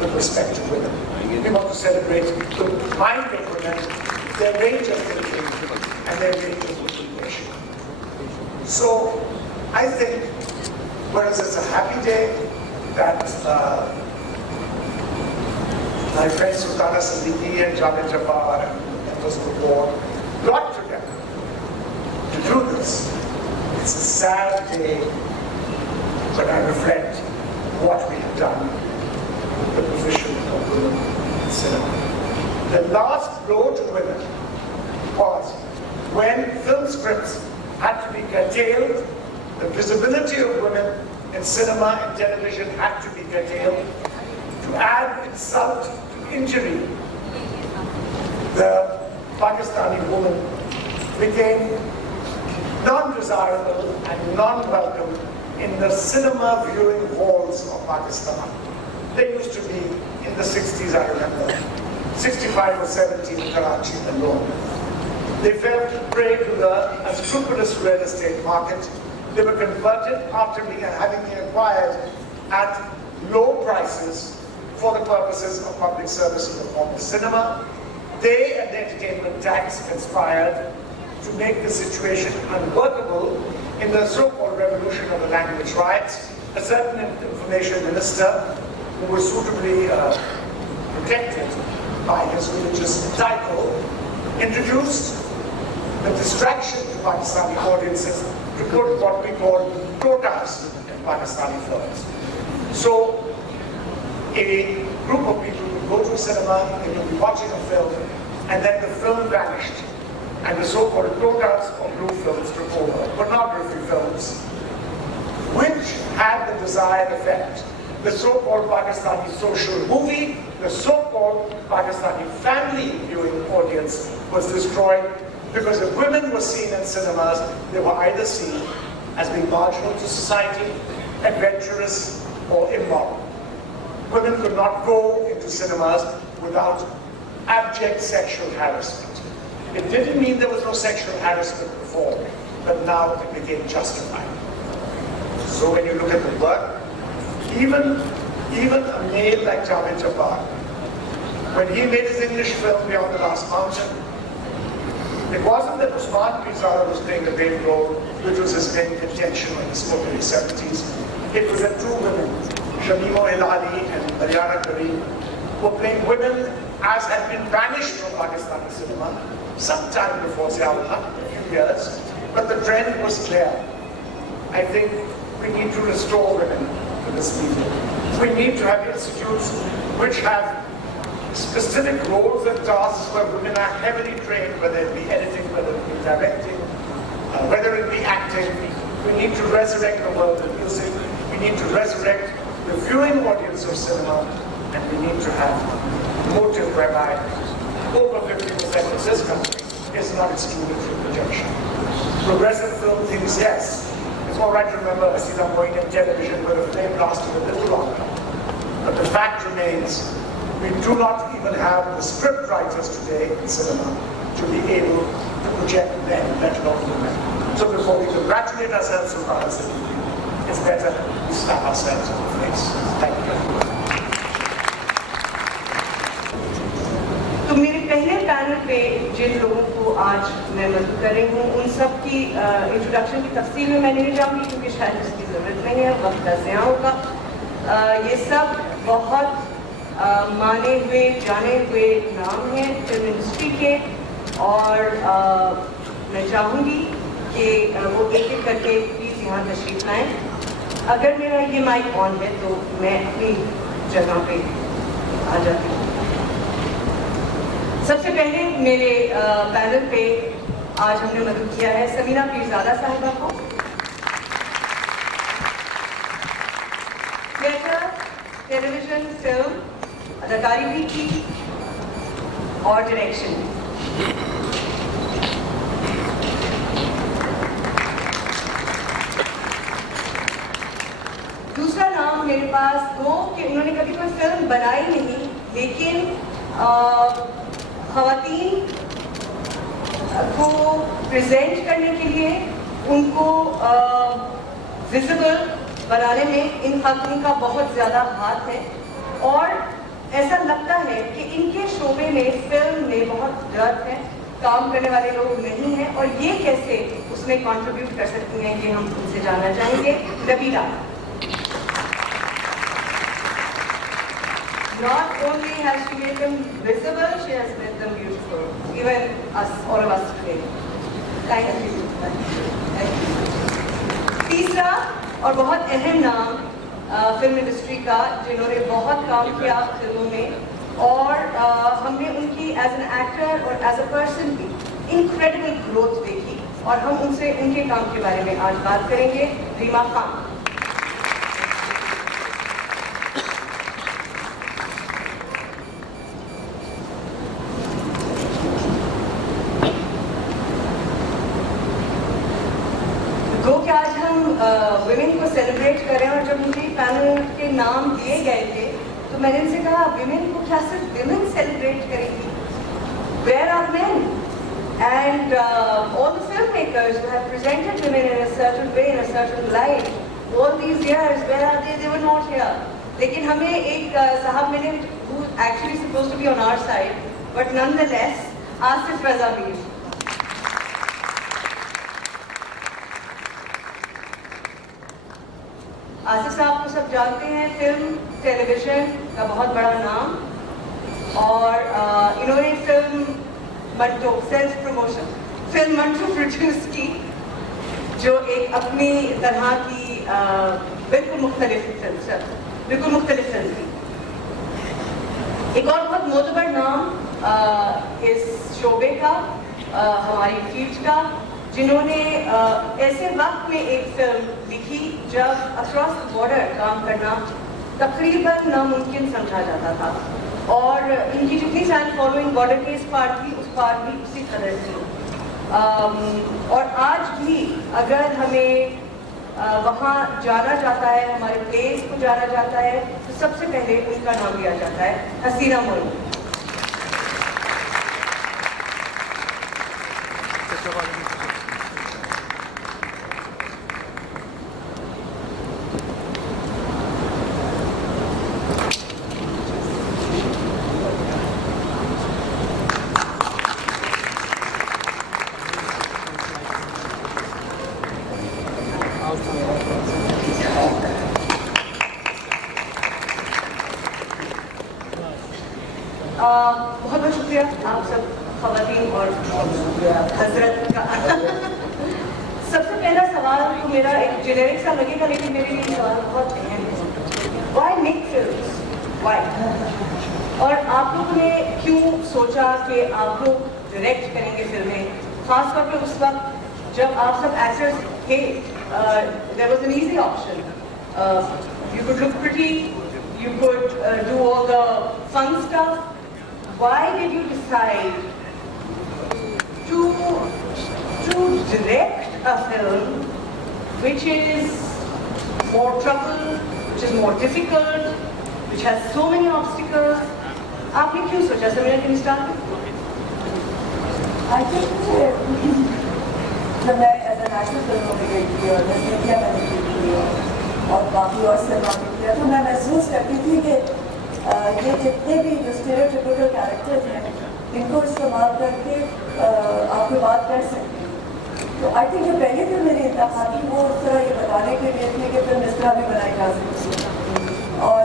with respect to women. We want to celebrate the mind of women, their range of thinking, and their range of motivation. So, I think, whereas it's a happy day that my friends Sultana Siddiqui and Javed Jabbar and members of the board got together to do this. It's a sad day, but I reflect what we have done with the position of women in cinema. The last blow to women was when film scripts had to be curtailed, the visibility of women in cinema and television had to be curtailed. To add insult to injury, the Pakistani woman became non-desirable and non-welcome in the cinema viewing halls of Pakistan. They used to be in the 60s, I remember, 65 or 70 in Karachi alone. They fell prey to the unscrupulous real estate market. They were converted after having been acquired at low prices for the purposes of public service in the form of cinema. They and the entertainment tax conspired to make the situation unworkable in the so-called revolution of the language rights. A certain information minister who was suitably protected by his religious title introduced the distraction to Pakistani audiences to put what we call quotas in Pakistani films. So a group of people would go to a cinema, they would be watching a film, and then the film vanished. And the so-called quotas of blue films took over, pornography films, which had the desired effect. The so-called Pakistani social movie, the so-called Pakistani family viewing audience was destroyed because if women were seen in cinemas, they were either seen as being marginal to society, adventurous, or immoral. Women could not go into cinemas without abject sexual harassment. It didn't mean there was no sexual harassment before, but now it became justified. So when you look at the work, even a male like Javed Jabbar, when he made his English film Beyond the Last Mountain, it wasn't that Usman Pizarro was playing a main role, which was his main contention when he spoke in the 70s. It was that two women, Shamima Hilali and Mariana Kareem, were playing women as had been banished from Pakistani cinema sometime before Ziaul Haq, a few years, but the trend was clear. I think we need to restore women to this medium. We need to have institutes which have specific roles and tasks where women are heavily trained, whether it be editing, whether it be directing, whether it be acting. We need to resurrect the world of music. We need to resurrect the viewing audience of cinema, and we need to have a motive whereby over 50% of this country is not excluded from projection. Progressive film thinks, yes, it's all right to remember Hasina Moeen in television where the flame lasted a little longer. But the fact remains, we do not even have the script writers today in cinema to be able to project men, let alone women. So before we congratulate ourselves on our city, it's better we slap ourselves in the face. Thank you. तो मेरे पहले panel पे जिन लोगों को आज मैं मदद कर रही हूँ उन सब की इंट्रोडक्शन की तफसील में मैं नहीं जाऊँगी क्योंकि शायद इसकी ज़रूरत नहीं है, वक्त का ज़िया होगा। ये सब बहुत माने हुए जाने हुए नाम हैं फिल्म इंडस्ट्री के, और मैं चाहूँगी कि वो एक एक करके प्लीज़ यहाँ तशरीफ लाएँ। अगर मेरा ये माइक ऑन है तो मैं अपनी जगह पे आ जाती हूँ। सबसे पहले मेरे पैनल पे आज हमने मदद किया है समीना पीरजादा साहिबा को, थिएटर, टेलीविजन, फिल्म, अदाकारी भी की और डायरेक्शन भी। दूसरा नाम मेरे पास दो कि उन्होंने कभी कोई फिल्म बनाई नहीं, लेकिन ख़वातीन को प्रेजेंट करने के लिए उनको विजिबल बनाने में इन खातून का बहुत ज़्यादा हाथ है, और ऐसा लगता है कि इनके शोबे में फिल्म में बहुत डर है, काम करने वाले लोग नहीं हैं, और ये कैसे उसमें कंट्रीब्यूट कर सकती हैं ये हम उनसे जानना चाहेंगे। Nabila not only has she made them visible, she has made them beautiful. Even us, all of us today. Thank you. तीसरा और बहुत अहम नाम फिल्म इंडस्ट्री का जिन्होंने बहुत काम किया फिल्मों में, और हमने उनकी एज एन एक्टर और एज अ पर्सन भी इनक्रेडिबल ग्रोथ देखी, और हम उनसे उनके काम के बारे में आज बात करेंगे। रीमा खान। विमेन को सेलिब्रेट करें, और जब मुझे पैनल के नाम दिए गए थे तो मैंने इनसे कहा विमेन को क्या सिर्फ विमेन सेलिब्रेट करेंगी? Where are men? And all the film makers who have presented women in a certain way, in a certain light, all these years, where are they? They were not here. लेकिन हमें एक साहब मिले who actually supposed to be on our side, but nonetheless Asif Raza Mir. Asif साहब को सब जानते हैं, फिल्म टेलीविज़न का बहुत बड़ा नाम, और इन्होंने film Manto, self promotion film Manto produce की, जो एक अपनी तरह की बिल्कुल मुख्तलिफ फिल्म थी। एक और बहुत मोतबर नाम इस शोबे का, हमारी फील्ड का, जिन्होंने ऐसे वक्त में एक फिल्म लिखी जब अक्रॉस द बॉर्डर काम करना तकरीबन नामुमकिन समझा जाता था, और इनकी जितनी फैन फॉलोइंग बॉर्डर के इस पार थी उस पार भी उसी तरह थी। और आज भी अगर हमें वहाँ जाना जाता है, हमारे प्लेस को जाना जाता है, तो सबसे पहले उनका नाम लिया जाता है, हसीना मोइन। حضرت کا سب سے پہلا سوال تو میرا ایک جنیرک سا لگے گا لیکن میرے لیے سوال بہت اہم ہے. Why make films? وائی؟ اور آپ لوگوں نے کیوں سوچا کہ آپ لوگ ڈائریکٹ کریں گے فلمیں, خاص طور پہ اس وقت جب آپ سب ایکٹرز تھے. there was an easy option. You could look pretty, you could do all the fun stuff. Why did you decide to direct a film which is more trouble, which is more difficult, which has so many obstacles? آپ نے کیوں سوچا Sumaira can start? I think جب میں as a national فلموں میں گئی تھی اور جیسے انڈیا میں نے کی اور باقی اور سنیما میں کیا تو میں محسوس کرتی تھی کہ یہ جتنے بھی جو اسٹیریوٹائپیکل کیریکٹرز ہیں ان کو استعمال کر کے آپ کی بات کر سکتے ہیں. تو آئی تھنک جو پہلی فلم میری انتخاب تھی وہ اس طرح یہ بتانے کے لیے تھی کہ فلم اس طرح بھی بنائی جا سکتی ہے. اور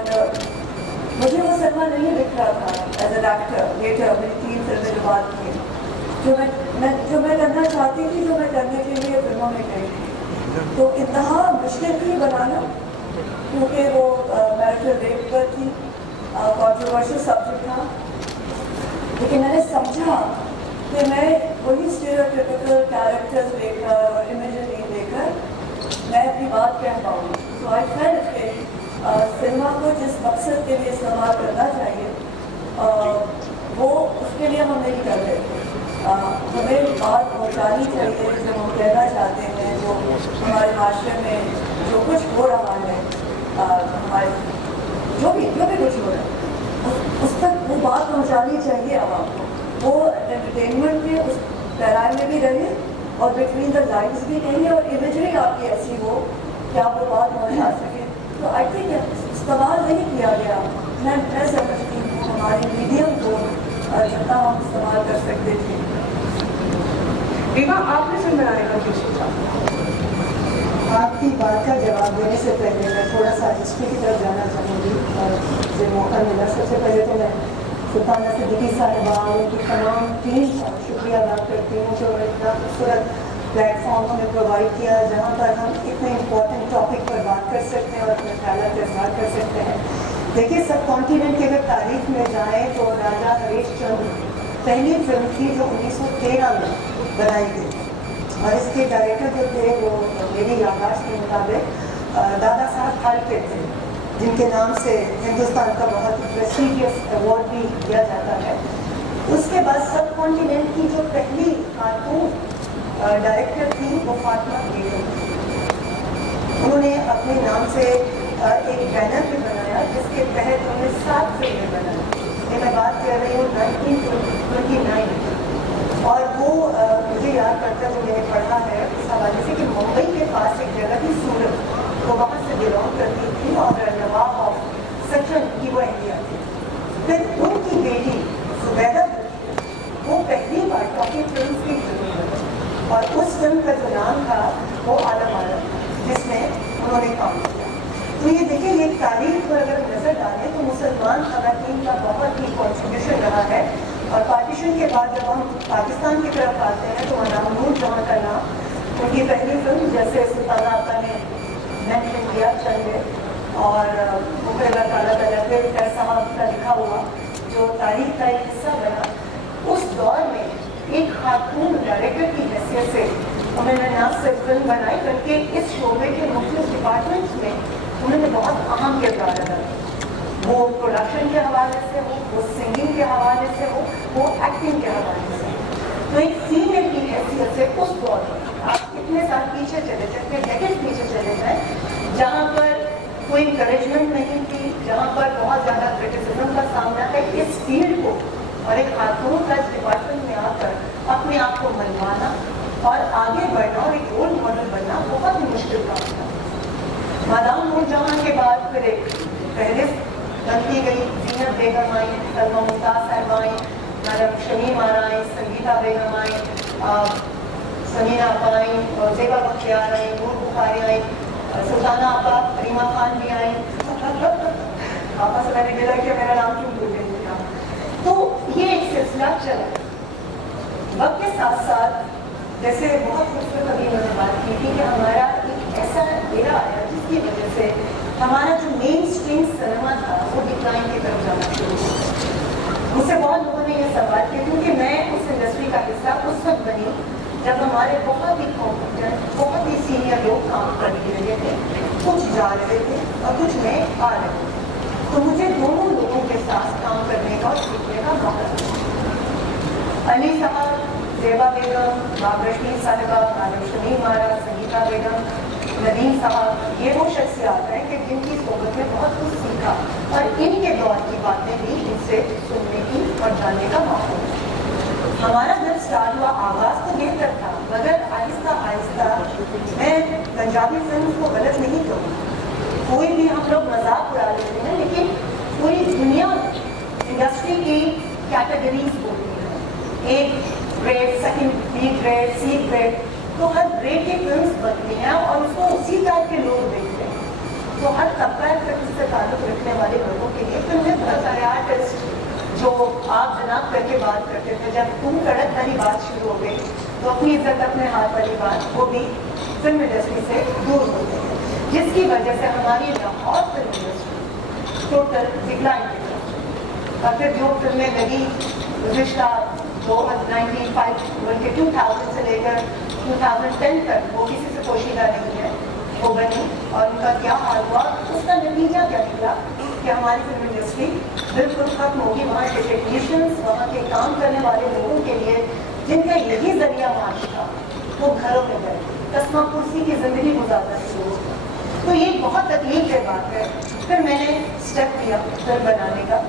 مجھے وہ سنیما نہیں دکھ رہا تھا ایز اے ایکٹر. لیٹر میری 3 فلمیں جو بات کی جو میں کرنا چاہتی تھی, جو میں کرنے کے لیے فلموں میں گئی تھی, تو انتہا مشکل تھی بنانا کیونکہ وہ میرٹل ریپ پر تھی, کانٹروورشل سبجیکٹ تھا. لیکن میں نے سمجھا کہ میں وہی اسٹیریوٹائپیکل کیریکٹرز لے کر اور امیجری لے کر میں اپنی بات کہہ پاؤں. تو آئی فیلٹ کہ سنیما کو جس مقصد کے لیے استعمال کرنا چاہیے وہ اس کے لیے ہم نہیں کر رہے تھے. ہمیں بات پہنچانی چاہیے جو ہم کہنا چاہتے ہیں, جو ہمارے معاشرے میں جو کچھ ہو رہا ہے, ہمارے جو بھی کچھ ہو رہا ہے اس تک وہ بات پہنچانی چاہیے عوام کو. وہ انٹرٹینمنٹ کے اس پیرائے میں بھی رہے اور بٹوین دا لائنس بھی کہیں اور امیجری آپ کی ایسی ہو کہ آپ وہ بات پہنچا سکیں. تو آئی تھنک استعمال نہیں کیا گیا. میں سمجھتی ہوں ہماری میڈیم کو جتنا ہم استعمال کر سکتے تھے. ریما, آپ نے فلم بنانے کا کیوں سوچا؟ آپ کی بات کا جواب دینے سے پہلے میں تھوڑا سا ہسٹری کی طرف جانا چاہوں گی اور مجھے موقع ملا. سب سے پہلے تو میں سلطانہ صدیقی صاحبہ ان کی تمام ٹیم کا شکریہ ادا کرتی ہوں جو اتنا خوبصورت پلیٹ فارم ہمیں پرووائڈ کیا جہاں پر ہم اتنے امپورٹنٹ ٹاپک پر بات کر سکتے ہیں اور اپنے خیالات اظہار کر سکتے ہیں. دیکھیے, سب کانٹیننٹ کی اگر تاریخ میں جائیں تو راجا ہریش چندر پہلی فلم تھی جو 1913 میں بنائی گئی اور اس کے ڈائریکٹر جو تھے وہ میری یادداشت کے مطابق دادا صاحب پھالکے تھے, جن کے نام سے ہندوستان کا بہت پریسٹیجیس ایوارڈ بھی دیا جاتا ہے. اس کے بعد سب کانٹیننٹ کی جو پہلی خاتون ڈائریکٹر تھی وہ فاطمہ بیگم تھی. انہوں نے اپنے نام سے ایک بینر بھی بنایا جس کے تحت انہوں نے 7 فلمیں بنائی. یہ میں بات کر رہی ہوں 1929 کی. اور وہ مجھے یاد کرتا جو میں نے پڑھا ہے اس حوالے سے کہ ممبئی کے پاس ایک جگہ تھی سورت, وہ وہاں سے بلانگ کرتی تھی اور نواب آف سچن کی وہ اہلیہ تھی. پھر ان کی بیٹی زبیدہ وہ پہلی بار ٹاکنگ فلم کی ضرورت اور اس فلم کا جو نام تھا وہ عالم عالم جس میں انہوں نے کام کیا. تو یہ دیکھیں, یہ تاریخ پر اگر نظر ڈالیں تو مسلمان خواتین کا بہت ہی کنٹریبیوشن رہا ہے. اور پارٹیشن کے بعد جب ہم پاکستان کی طرف آتے ہیں تو مدام نور جہاں کا نام ان کی پہلی فلم جیسے سلطانہ آپا نے مینشن کیا چندے اور اللہ تعالیٰ کا لفظ خیر صاحب کا لکھا ہوا جو تاریخ کا ایک حصہ بنا, اس دور میں ایک خاتون ڈائریکٹر کی حیثیت سے انہوں نے نہ صرف فلم بنائی بلکہ اس شعبے کے مختلف ڈپارٹمنٹس میں انہوں نے بہت اہم کردار ادا کیا. وہ پروڈکشن کے حوالے سے ہو, وہ سنگنگ کے حوالے سے ہو, وہ ایکٹنگ کے حوالے سے. تو ایک فیمیل کی حیثیت سے اس دور میں آپ کتنے سال پیچھے چلے جائیں, کتنے ڈیکیڈ پیچھے چلے جائیں, جہاں پر کوئی انکریجمنٹ نہیں تھی, جہاں پر بہت زیادہ کرٹیسزم کا سامنا ہے, اس فیلڈ کو اور ایک خاتون کا اس ڈپارٹمنٹ میں آ کر اپنے آپ کو منوانا اور آگے بڑھنا اور ایک رول ماڈل بننا بہت ہی مشکل کام تھا. مدام نور جہاں کے بعد پھر ایک فہرست بنتی گئی. زینت بیگم آئیں, سلمہ ممتاز صاحب آئیں, میڈم شمیم آرا آئیں, سنگیتا بیگم آئیں, سمینا آپا آئیں, زیبا بختیار آئیں, نور بخاری آئیں, سلطانہ آپا, ریما خان بھی آئیں. آپا سے میں نے ملا کہ میرا نام کیوں بھول گئی تھا. تو یہ ایک سلسلہ چلا. वक्त के साथ साथ जैसे बहुत खूबसूरत अभी उन्होंने बात की थी कि हमारा एक ऐसा एरा आया जिसकी वजह से हमारा जो मेन स्ट्रीम सिनेमा था वो डिक्लाइन की तरफ जाना शुरू हो गया। मुझसे बहुत लोगों ने ये सवाल किया क्योंकि मैं उस इंडस्ट्री का हिस्सा उस वक्त बनी जब हमारे बहुत ही कॉम्पिटेंट बहुत ही सीनियर लोग काम करने लगे थे, कुछ जा रहे थे और कुछ नए आ रहे थे। तो मुझे दोनों लोगों के साथ काम करने का और सीखने का मौका मिला। अली साहब, ज़ेबा बेगम, बाबरशी साहिबा, मालूम शमीम मारा, संगीता बेगम, नदीम साहब, ये वो शख्सियात हैं कि जिनकी सोबत में बहुत कुछ सीखा और इनके दौर की बातें भी इनसे सुनने की और जानने का मौका मिला। हमारा जब स्टार्ट हुआ आगाज़ तो बेहतर था, मगर आहिस्ता आहिस्ता मैं पंजाबी फिल्म को गलत नहीं कहूँगी, कोई भी हम लोग मजाक उड़ा लेते हैं, लेकिन पूरी दुनिया इंडस्ट्री की कैटेगरीज होती हैं, एक grade, second B grade, C grade, तो हर ग्रेड की फिल्म्स बनती हैं और उसको उसी टाइप के लोग देखते हैं। तो हर तबका फिल्म से ताल्लुक रखने वाले लोगों के लिए फिल्म में बहुत सारे आर्टिस्ट जो आप जनाब करके बात करते थे, जब तुम कड़क वाली बात शुरू हो गई तो अपनी इज्जत अपने हाथ वाली बात वो भी फिल्म इंडस्ट्री से दूर होते हैं, जिसकी वजह से हमारी Lahore film industry total decline की तरफ। और फिर जो फिल्में लगी गुज़िश्ता 2000 से लेकर 2010 तक वो किसी से पोशीदा नहीं है, वो बनी और उनका क्या हाल हुआ, उसका नतीजा क्या निकला कि हमारी फिल्म इंडस्ट्री बिल्कुल खत्म होगी। वहाँ के टेक्नीशियंस, वहाँ के काम करने वाले लोगों के लिए जिनका यही जरिया माश था वो घरों में गए, तस्मा कुर्सी की ज़िंदगी गुजारना शुरू हो गई। तो ये बहुत तकलीफ की बात है। फिर मैंने स्टेप लिया फिल्म बनाने का।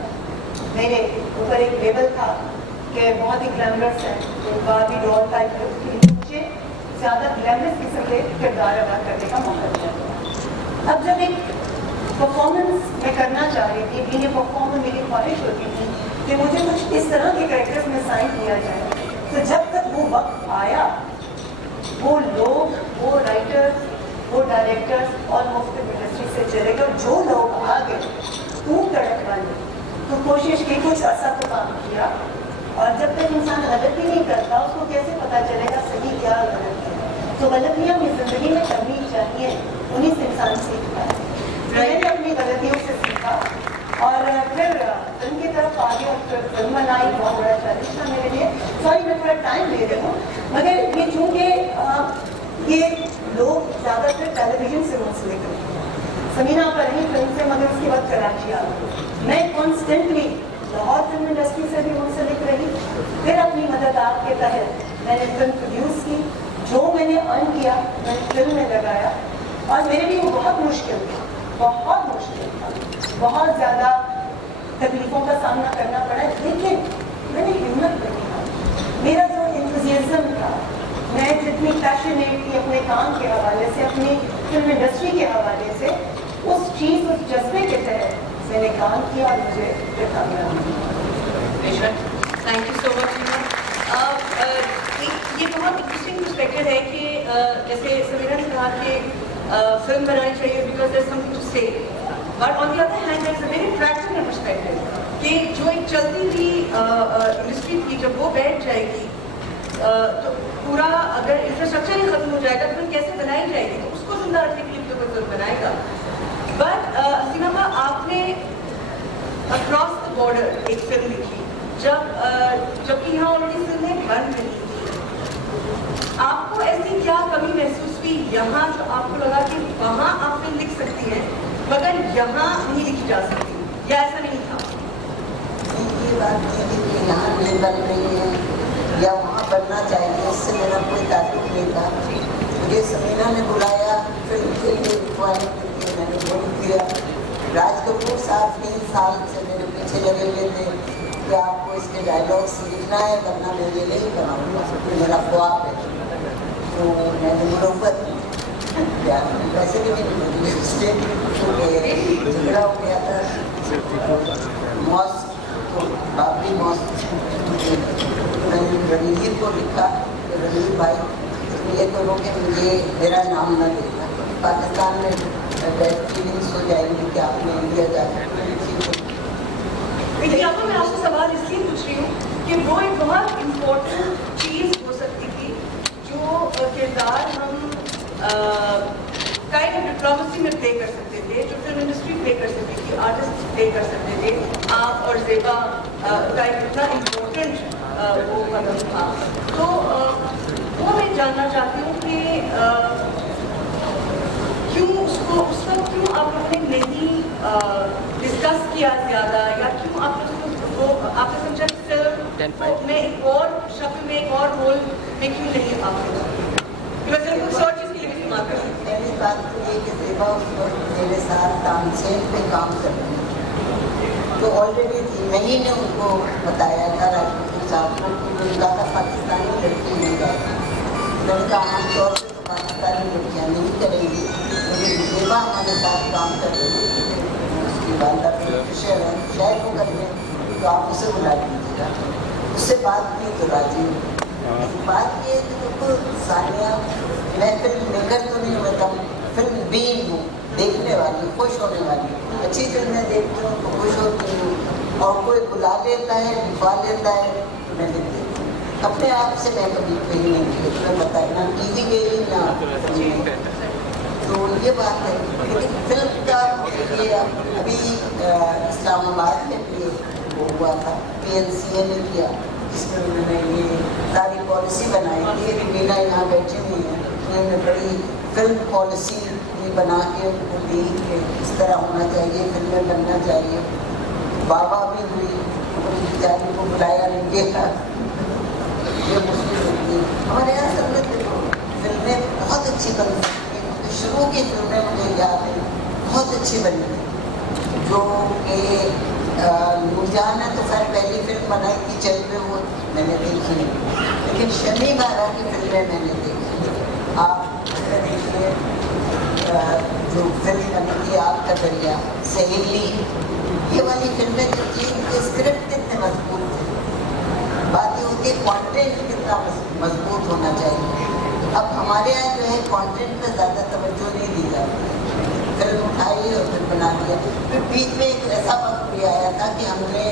मेरे ऊपर एक लेबल था कि बहुत ही ग्लैमरस है, तो बारबी डॉल टाइप लुक थी, मुझे ज़्यादा ग्लैमरस किस्म के किरदार अदा करने का मौका मिला। अब जब एक परफॉर्मेंस मैं करना चाह रही थी, बीइंग ए परफॉर्मर मेरी ख्वाहिश होती थी कि मुझे कुछ इस तरह के कैरेक्टर्स में साइन किया जाए। तो जब तक वो वक्त आया, वो लोग, वो राइटर्स, वो डायरेक्टर्स और मुख्तलिफ इंडस्ट्री से चले गए। जो लोग आ गए तू कड़क वाले, तो कोशिश की, कुछ अर्सा तो काम किया, और जब तक इंसान गलती नहीं करता उसको कैसे पता चलेगा सही क्या गलत है। तो गलतियाँ भी ज़िंदगी में करनी चाहिए, उन्हीं से इंसान सीखता है। मैंने अपनी गलतियों से सीखा और फिर फिल्म की तरफ आगे और फिर फिल्म बनाई। बहुत बड़ा चैलेंज था मेरे लिए। सॉरी मैं थोड़ा टाइम ले रही हूँ, मगर ये चूँकि ये लोग ज़्यादातर टेलीविजन से मुंसलिक हैं। समीना पर रही फिल्म से, मगर उसके बाद कराची आ गई। मैं कॉन्स्टेंटली लाहौर फिल्म इंडस्ट्री से भी मुंसलिक रही। फिर अपनी मदद आपके तहत मैंने फिल्म प्रोड्यूस की, जो मैंने अर्न किया मैंने फिल्म में लगाया, और मेरे लिए वो बहुत मुश्किल था, बहुत मुश्किल था, बहुत ज़्यादा तकलीफ़ों का सामना करना पड़ा, लेकिन मैंने हिम्मत नहीं हारी। मेरा जो इंथुजियाज़म था, मैं जितनी पैशनेट थी अपने काम के हवाले से, अपनी फिल्म इंडस्ट्री के हवाले से, उस चीज़, उस जज्बे के तहत मैंने काम किया और मुझे कामयाबी मिली। Thank you so much. ये बहुत इंटरेस्टिंग पर्सपेक्टिव है कि जैसे समीरा ने कहा कि फिल्म बनानी चाहिए because there is something to say, but on the other hand there is a very practical perspective कि जो एक चलती हुई इंडस्ट्री थी, जब वो बैठ जाएगी तो पूरा अगर इंफ्रास्ट्रक्चर ही खत्म हो जाएगा तो फिल्म कैसे बनाई जाएगी, तो उसको जिंदा रखने के लिए कोई फिल्म बनाएगा। बट हसीना, आपने अक्रॉस द बॉर्डर एक फिल्म लिखी, जबकि यहाँ ऑलरेडी फिल्में बन रही थी। आपको ऐसी क्या कमी महसूस हुई यहाँ जो आपको लगा कि वहाँ आप फिल्म लिख सकती हैं मगर यहाँ नहीं लिखी जा सकती, या ऐसा नहीं था? ये बात नहीं कि यहाँ नहीं बन रही है या वहाँ बनना चाहिए, इससे मेरा कोई ताल्लुक नहीं था। मुझे समीना ने बुलाया फिल्म के लिए, रिक्वायरमेंट के लिए, मैंने फोन किया। राज कपूर साहब 3 साल से मेरे पीछे लगे हुए थे कि आपको इसके डायलॉग्स लिखना है, वरना मैं ये नहीं बनाऊँगा, ये मेरा ख्वाब है। तो मैंने मुरव्वत वैसे भी झगड़ा हो गया था मॉस्क, बाबरी मॉस्क। मैंने रणवीर को लिखा, रणवीर भाई ये करो कि मुझे मेरा नाम न देना, पाकिस्तान में बैड फीलिंग्स हो जाएंगी कि आपने इंडिया जाकर। मैं आपसे सवाल इसलिए पूछ रही हूँ कि वो एक बहुत इम्पोर्टेंट चीज़ वो किरदार हम काइंड ऑफ डिप्लोमेसी में प्ले कर सकते थे, जो फिल्म इंडस्ट्री प्ले कर सकती थी, आर्टिस्ट प्ले कर सकते थे। आप और ज़ेबा का इतना इम्पोर्टेंट वो कदम था। तो वो मैं जानना चाहती हूँ कि क्यों उसको उस वक्त क्यों आप लोगों ने नहीं डिस्कस किया ज़्यादा, या क्यों आप लोगों को आपने समझा कि फिल्म में एक और शब्द में एक और रोल में क्यों नहीं आपने मैं सिर्फ कुछ और चीज़ के लिए इस्तेमाल कर सकती हूँ। पहली बात तो ये कि ज़ेबा उस वक्त मेरे साथ तानसेन पे काम कर रही थी, तो ऑलरेडी थी। मैं ही ने उनको बताया था राजपूत साहब को कि उनका था पाकिस्तानी लड़की नहीं जाएगी। मैंने कहा आमतौर पर तो पाकिस्तानी लड़कियाँ नहीं करेंगी, लेकिन ज़ेबा हमारे साथ काम कर रही थी, उसकी वालदा शायद वो कर लें, तो आप उसे बुला लीजिएगा। उससे बात की तो राजी। बात ये है कि सानिया, मैं फिल्म मेकर तो नहीं बताऊँ, फिल्म बीन हूँ, देखने वाली, खुश होने वाली। अच्छी फिल्में देखती हूँ तो खुश होती हूँ, और कोई बुला लेता है, दिखा लेता है तो मैं देख देती हूँ। अपने आप से मैं कभी कहीं नहीं मैं बताया ना टीवी गई ना, तो ये बात है। लेकिन फिल्म का ये अभी इस्लामाबाद में भी वो हुआ था, PNCA ने किया, जिसमें उन्होंने ये सारी पॉलिसी बनाई थी। रिमीना यहाँ बैठी हुई है, उन्होंने बड़ी फिल्म पॉलिसी भी बना के उनको दी कि इस तरह होना चाहिए, फिल्में बनना चाहिए। बाबा भी हुई, उनकी बेचारी को बुलाया नहीं गया, ये मुश्किल होती है। हमारे यहाँ सब देखो फिल्में बहुत अच्छी बनती हैं, शुरू की फिल्में मुझे याद है बहुत अच्छी बनी थी। जो कि नूरजहां ने तो खैर पहली फिल्म बनाई थी चल पे, वो मैंने देखी नहीं, लेकिन शमी बारा की फिल्में मैंने देखी। आप देखिए जो फिल्म बनी थी आपका दरिया, सहेली, ये वाली फिल्में जो थी उनके स्क्रिप्ट कितने मजबूत थे। बात ये होती है कॉन्टेंट कितना मजबूत होना चाहिए। अब हमारे यहाँ जो है कॉन्टेंट पर ज़्यादा तवज्जो नहीं दी जाती। फिल्म उठाई और फिर बना दिया। फिर बीच में एक ऐसा वक्त भी आया था कि हमने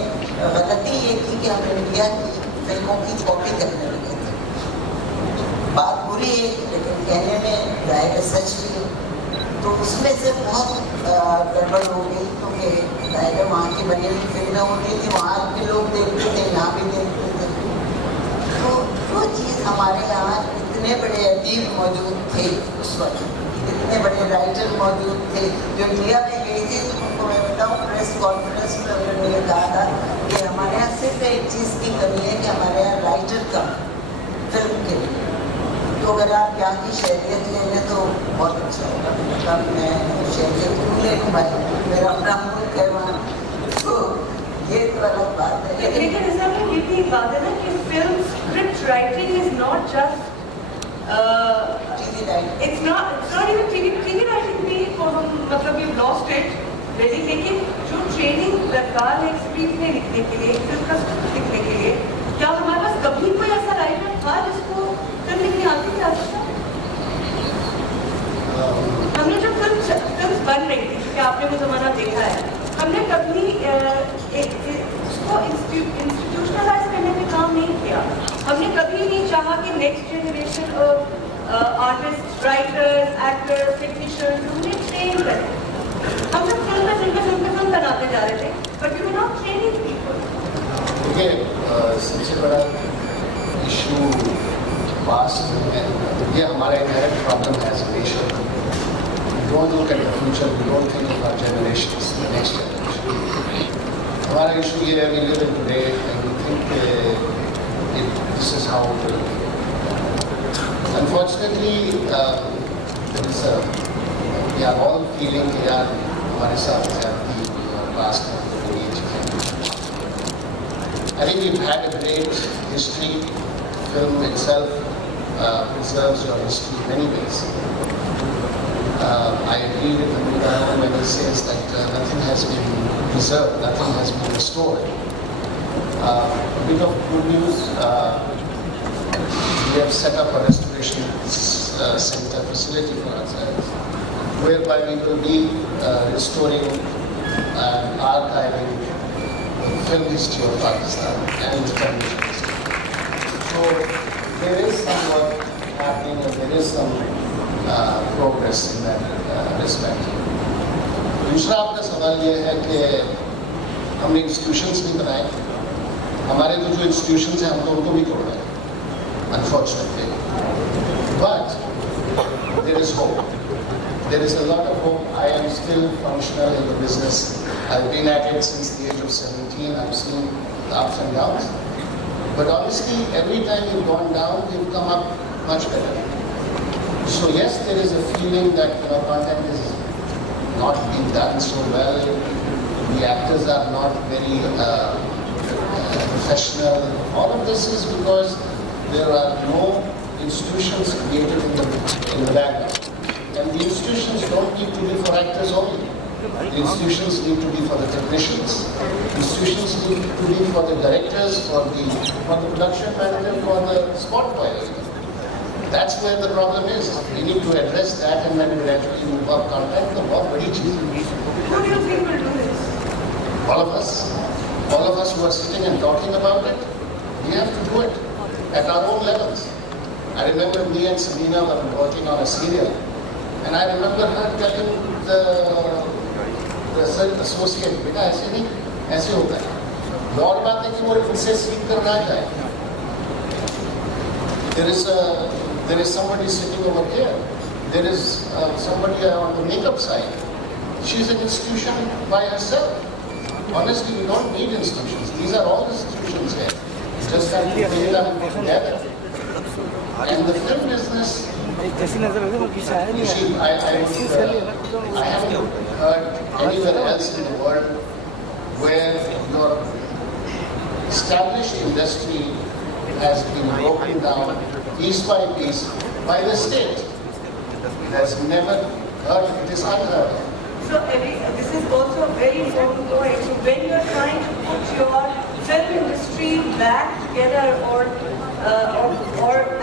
गलती ये की कि हम इंडिया की फिल्मों की कॉपी करने लगे थे। बात बुरी है लेकिन कहने में जाहिर सच भी है। तो उसमें से बहुत गड़बड़ हो गई, क्योंकि जाहिर वहाँ की बनी हुई फिल्में होती थी, वहाँ के लोग देखते थे, यहाँ भी देखते थे। तो जो चीज़ हमारे यहाँ इतने बड़े अदीब मौजूद थे उस वक्त, इतने बड़े राइटर मौजूद थे जो इंडिया में गए थे, तो उनको मैं बताऊँ प्रेस कॉन्फ्रेंस में उन्होंने ये कहा था कि हमारे यहाँ सिर्फ एक चीज़ की कमी है कि हमारे यहाँ राइटर कम फिल्म के लिए। तो अगर आप यहाँ की शहरियत ले लें तो बहुत अच्छा होगा। मतलब मैं शहरियत क्यों ले लूँ भाई, मेरा अपना मुल्क है वहाँ, तो ये तो अलग बात है। लेकिन ऐसा में ये भी एक बात है ना कि film script writing is not just TV writing, it's not even TV writing भी को हम मतलब we've lost it really। लेकिन जो ट्रेनिंग दरकार है स्क्रीन में लिखने के लिए, फिल्म का स्क्रिप्ट लिखने के लिए, क्या हमारे पास कभी कोई ऐसा राइटर था जिसको फिल्म लिखने आती थी? हमने जो फिल्म बन रही थी, क्या आपने वो ज़माना देखा है, हमने कभी उसको इंस्टीट्यूशनलाइज करने पे काम नहीं किया। हमने कभी नहीं चाहा कि next generation of artist, writers, actors, technicians उन्हें ट्रेन करें। हम सब फिल्म बनाते जा रहे थे, but you not training people. देखिए सबसे बड़ा इशू पास्ट में है, ये हमारा इनहेरेंट प्रॉब्लम है as a nation. We don't look at the future, we don't think of our generations, the next generation. हमारा इशू ये है, we live in today and we think this is how it will be. Unfortunately, we are all feeling कि यार हमारे साथ ज़्यादती और past में तो ये चीज़ें। I think we've had a great history. Film itself preserves your history in many ways. I agree with Amita when he says that nothing has been preserved, nothing has been restored. A bit of good news, we have set up a restoration center facility for ourselves, whereby we will be restoring and archiving the film history of Pakistan and the television history. So there is some work happening and there is some progress in that respect. दूसरा आपका सवाल ये है कि हमने institutions भी बनाए, हमारे तो जो इंस्टीट्यूशंस हैं हम तो उनको भी तोड़ रहे हैं unfortunately, but there is hope, there is a lot of hope. I am still functional in the business. I have been at it since the age of 17. I have seen the ups and downs, but honestly every time you've gone down you've come up much better. So yes, there is a feeling that content is not being done so well. The actors are not very professional. All of this is because there are no institutions created in the background. And the institutions don't need to be for actors only. The institutions need to be for the technicians. The institutions need to be for the directors, for the production manager, for the spot boy. That's where the problem is. We need to address that and then gradually move up content. The बहुत बड़ी चीज़ है. Who do you think will do this? All of us who are sitting and talking about it, we have to do it at our own levels. I remember me and Sabina were working on a serial, and I remember her telling the associate, बेटा ऐसे नहीं, ऐसे होता है. और बात है कि वो इनसे सीख कर ना जाए. There is somebody sitting over here. There is somebody on the makeup side. She's an institution by herself. Honestly, we don't need institutions. These are all institutions here. Just that we bring them together. And the film business, you see, I haven't heard anywhere else in the world where your established industry has been broken down piece by piece by the state. It has never heard, it is unheard of. So this is also a very important point. So when you are trying to put your film industry back together or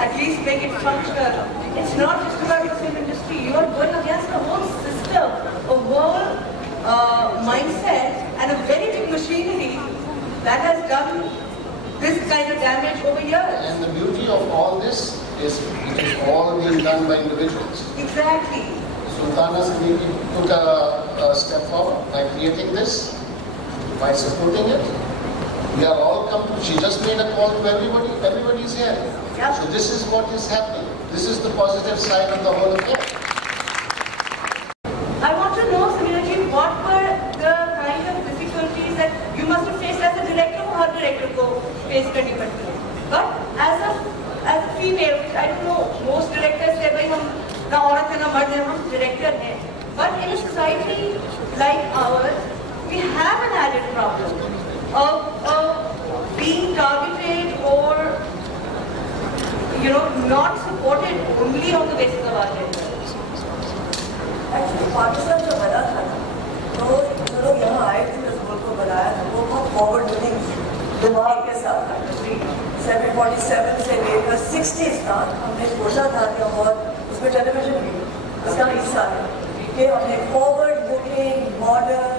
at least make it functional, it's not just about the film industry. You are going against a whole system, a whole mindset and a very big machinery that has done this kind of damage over years. And the beauty of all this is it is all being done by individuals. Exactly. Sultana Siddiqui took a step forward by creating this, by supporting it. We are all she just made a call to everybody. Everybody is here. Yep. So this is what is happening. This is the positive side of the whole affair. I want to know, Samina ji, what were the kind of difficulties that you must have faced as a director? Her director को face करनी पड़ती है. But as a female, I don't know, most directors say भाई हम ना औरत है ना मर्द है, हम director हैं. But in a society like ours, we have an added problem of being targeted or not supported only on the basis of our gender. Actually, Pakistan जो बना था ना, तो जो लोग यहाँ आए थे इस मुल्क को बनाया था, वो बहुत फॉरवर्ड लुकिंग दिमाग के साथ था. 747 से लेकर 60s तक हमने सोचा था कि बहुत उसमें टेलीविजन भी उसका हिस्सा है कि हमने फॉरवर्ड लुकिंग मॉडर्न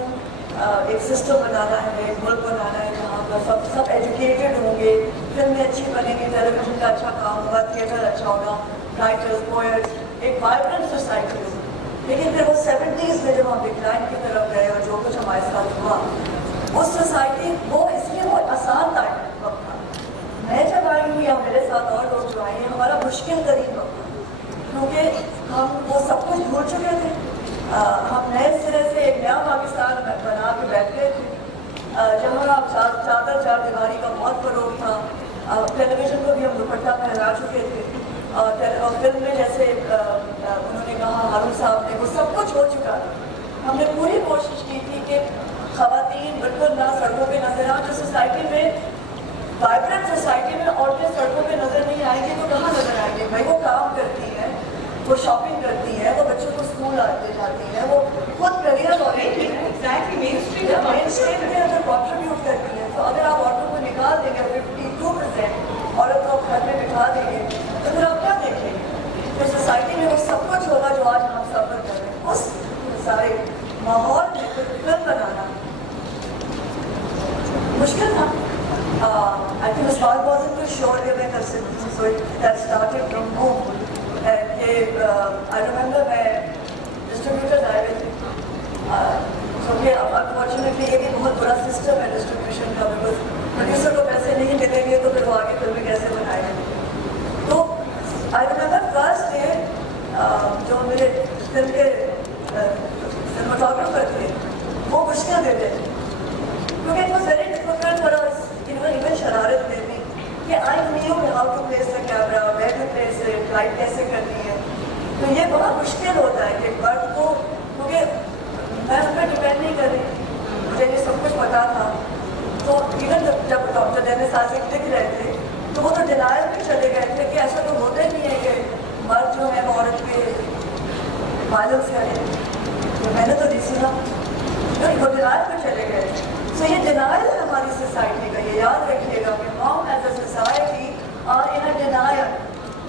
एक सिस्टम बनाना है, एक मुल्क बनाना है जहाँ पर सब एजुकेटेड होंगे, फिल्में अच्छी बनेंगी, टेलीविजन का अच्छा काम होगा, थिएटर अच्छा होगा, राइटर्स पोएट्स, एक वाइब्रेंट सोसाइटी होगी. लेकिन फिर वो 70s में जब हम डिक्लाइन की तरफ गए और जो कुछ हमारे साथ हुआ, उस सोसाइटी वो इसलिए वो आसान टाइम वक्त था. मैं जब आई हूँ या मेरे साथ और लोग जो आए हैं, हमारा मुश्किल तरीन वक्त था क्योंकि हम वो सब कुछ भूल चुके थे. हम नए सिरे से एक नया पाकिस्तान बना के बैठ गए थे जहाँ चादर चार दीवारी का बहुत फरोग था. टेलीविजन को भी हम दुपट्टा पहना चुके थे और फिल्म में जैसे उन्होंने कहा हारून साहब ने, वो सब कुछ हो चुका था. हमने पूरी कोशिश की थी कि ख़वातीन बिल्कुल ना सड़कों पे नजर आए. जो सोसाइटी में वाइब्रेंट सोसाइटी में औरतें सड़कों पे नजर नहीं आएंगी तो कहाँ नजर आएंगे? भाई वो काम करती हैं, वो शॉपिंग करती है, वो बच्चों को स्कूल आते जाती है, वो खुद करियर ओरिएंटेड है. एग्जैक्टली मेन स्ट्रीम में अगर कॉन्ट्रीब्यूट करती है, तो अगर आप औरतों को निकाल देंगे 52% औरत को घर में बिठा देंगे तो फिर आप क्या देखेंगे? तो सोसाइटी में वो सब कुछ होगा जो आज हम सफर कर रहे हैं. उस सारे माहौल में फिल्म बनाना मुश्किल था. I think Usman wasn't too sure that we could, so that started from home. I remember मैं डिस्ट्रीब्यूटर्स आए हुए थे, क्योंकि अब अनफॉर्चुनेटली ये भी बहुत बुरा सिस्टम है डिस्ट्रीब्यूशन का, बिकॉज प्रोड्यूसर को पैसे नहीं मिलेंगे तो फिर वो आगे फिल्में कैसे बनाएंगे. तो आई रिमेंबर फर्स्ट डे जो मेरे फिल्म के सिनेमाटोग्राफर थे वो मुश्किल देते थे, क्योंकि it was very difficult for us, even शरारत में भी, कि I knew how to place the camera, where to place it, light कैसे करनी है. तो ये बड़ा मुश्किल होता है कि बर्ड को, क्योंकि मैं उस पर डिपेंड नहीं कर रही, मुझे ये सब कुछ पता था. तो इवन जब डॉक्टर डेनिस आसिफ लिख रहे थे तो वो तो डिनायल में चले गए थे कि ऐसा तो होता ही नहीं है कि मर्द जो है वो औरत पे वायलेंस करे. तो मैंने तो नहीं सुना, वो डिनायल में चले गए थे. सो ये डिनायल है हमारी सोसाइटी का, ये याद रखिएगा कि हम as a society are in a denial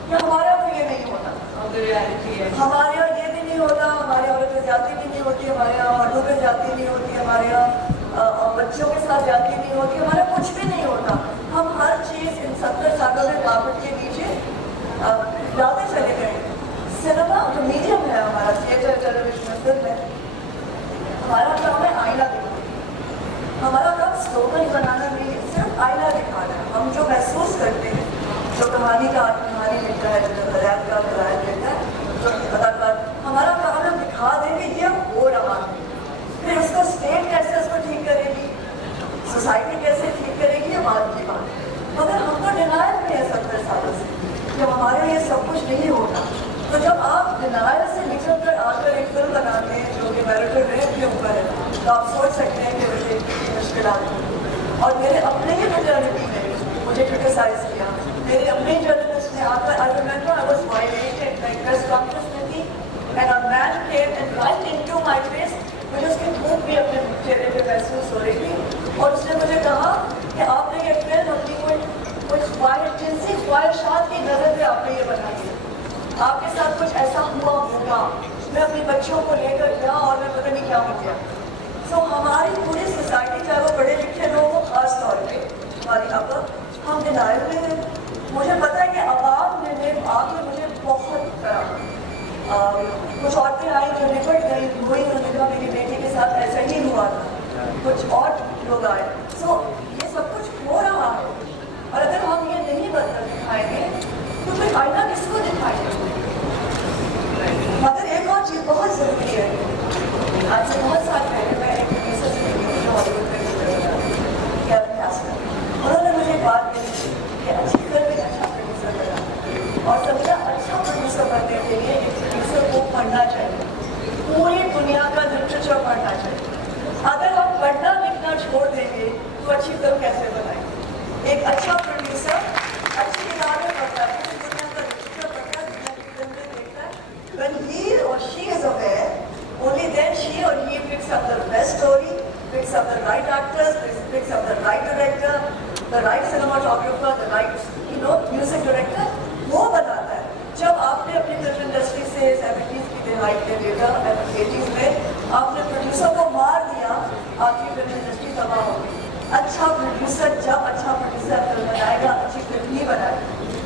कि हमारे यहाँ तो ये नहीं होता, हमारे यहाँ ये भी नहीं होता, हमारे औरत पे जाती भी नहीं होती, हमारे यहाँ मर्दों पे जाती नहीं होती, हमारे यहाँ बच्चों के साथ जाती नहीं होती, हमारा कुछ भी नहीं होता. हम हर चीज़ इन 70 सालों में काबट के नीचे लाते चले गए. सिनेमा जो मीडियम है हमारा, थिएटर, टेलीविजन, फिल्म है, हमारा काम है आईना दिखाना. हमारा काम स्लोगन बनाना नहीं, सिर्फ आईना दिखाना है. हम जो महसूस करते हैं, जो कहानी का कहानी लिखता है, जो हदायत का हदायत देता है, जो अदाकार, हमारा काम है दिखा देंगे ये हो रहा है. फिर उसको स्टेट कैसे उसको ठीक करेगी, सोसाइटी कैसे ठीक करेगी, ये बात की बात. मगर हम तो डिनायल में है 70 सालों से, जब हमारे ये सब कुछ नहीं होता. तो जब आप डिनायल से निकल कर आकर एक फिल्म बनाते हैं जो कि मैरिटल रेप के ऊपर है, तो आप सोच सकते हैं कि मुझे मुश्किल आती है. और मेरे अपने ही मेटर्निटी ने मुझे क्रिटिसाइज किया, मेरे अपने जर्नलिस्ट ने आकर, I remember I was violated, like press conference में थी and a man came and right into my face, मुझे उसकी भूख भी अपने चेहरे पे महसूस हो रही थी, और उसने मुझे कहा कि आपने ये फिल्म अपनी कोई जिनसी ख्वाहिशात की नज़र पे आपने ये बनाई है, आपके साथ कुछ ऐसा हुआ होगा, मैं अपने बच्चों को लेकर गया और मैं पता नहीं क्या हो गया. सो हमारी पूरी सोसाइटी, चाहे वो पढ़े लिखे लोग हो, खास तौर पे हमारी अब हम डिनायल में हैं. मुझे पता है कि आवाम ने आगे मुझे बहुत कुछ औरतें आई जो निपट गई, वही उन्होंने कहा मेरी बेटी के साथ ऐसा ही हुआ था, कुछ और लोग आए. सो ये सब कुछ हो रहा है, और अगर हम ये नहीं दिखाएंगे तो फिर आईना किसको दिखाएंगे. मगर एक और चीज़ बहुत ज़रूरी है, आज से बहुत साल पहले मैं एक प्रोड्यूसर से मिली जो हॉलीवुड में उन्होंने मुझे बात कही कि अच्छी फिल्म एक अच्छा प्रोड्यूसर बना, और सबसे अच्छा प्रोड्यूसर बनने के लिए एक प्रोड्यूसर को पढ़ना चाहिए, पूरी दुनिया का लिटरेचर पढ़ना चाहिए. अगर हम पढ़ना लिखना छोड़ देंगे तो अच्छी फिल्म कैसे बनाएंगे. एक अच्छा प्रोड्यूसर अच्छी किताबें पढ़ता है, पूरी दुनिया का लिटरेचर पढ़ता है, दुनिया की फिल्में देखता है. When he or she is aware, only then she or he picks up the best story, picks up the right actors, picks up the right director, the right cinematographer, the right music director. वो बनाता है. जब आपने अपनी film industry से 70s की दिहाई में देखा, 80s में आपने प्रोड्यूसर को मार दिया, आपकी फिल्म इंडस्ट्री तबाह हो गई. अच्छा प्रोड्यूसर जब अच्छा प्रोड्यूसर फिल्म बनाएगा, अच्छी फिल्म ही बनाएगा.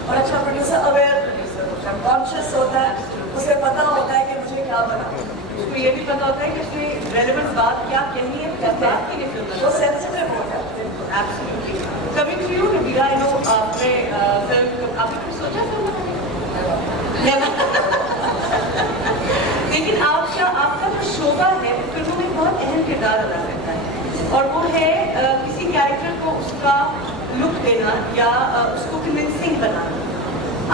और अच्छा प्रोड्यूसर अवेयर प्रोड्यूसर होता है, कॉन्शियस होता है, उसे पता होता है कि मुझे क्या बनाना है. उसको ये भी पता होता है कि उसमें रेलेवेंट बात क्या कहनी है, किस बात के लिए फिल्म वो सेंसिटिव हो जाता है. Absolutely. Coming to you Nabeera, I know आपने फिल्म आपने कुछ सोचा फिल्म लेकिन आपका जो शोबा है फिल्मों में बहुत अहम किरदार अदा करता है, और वो है किसी कैरेक्टर को उसका लुक देना या उसको कन्विंसिंग बनाना.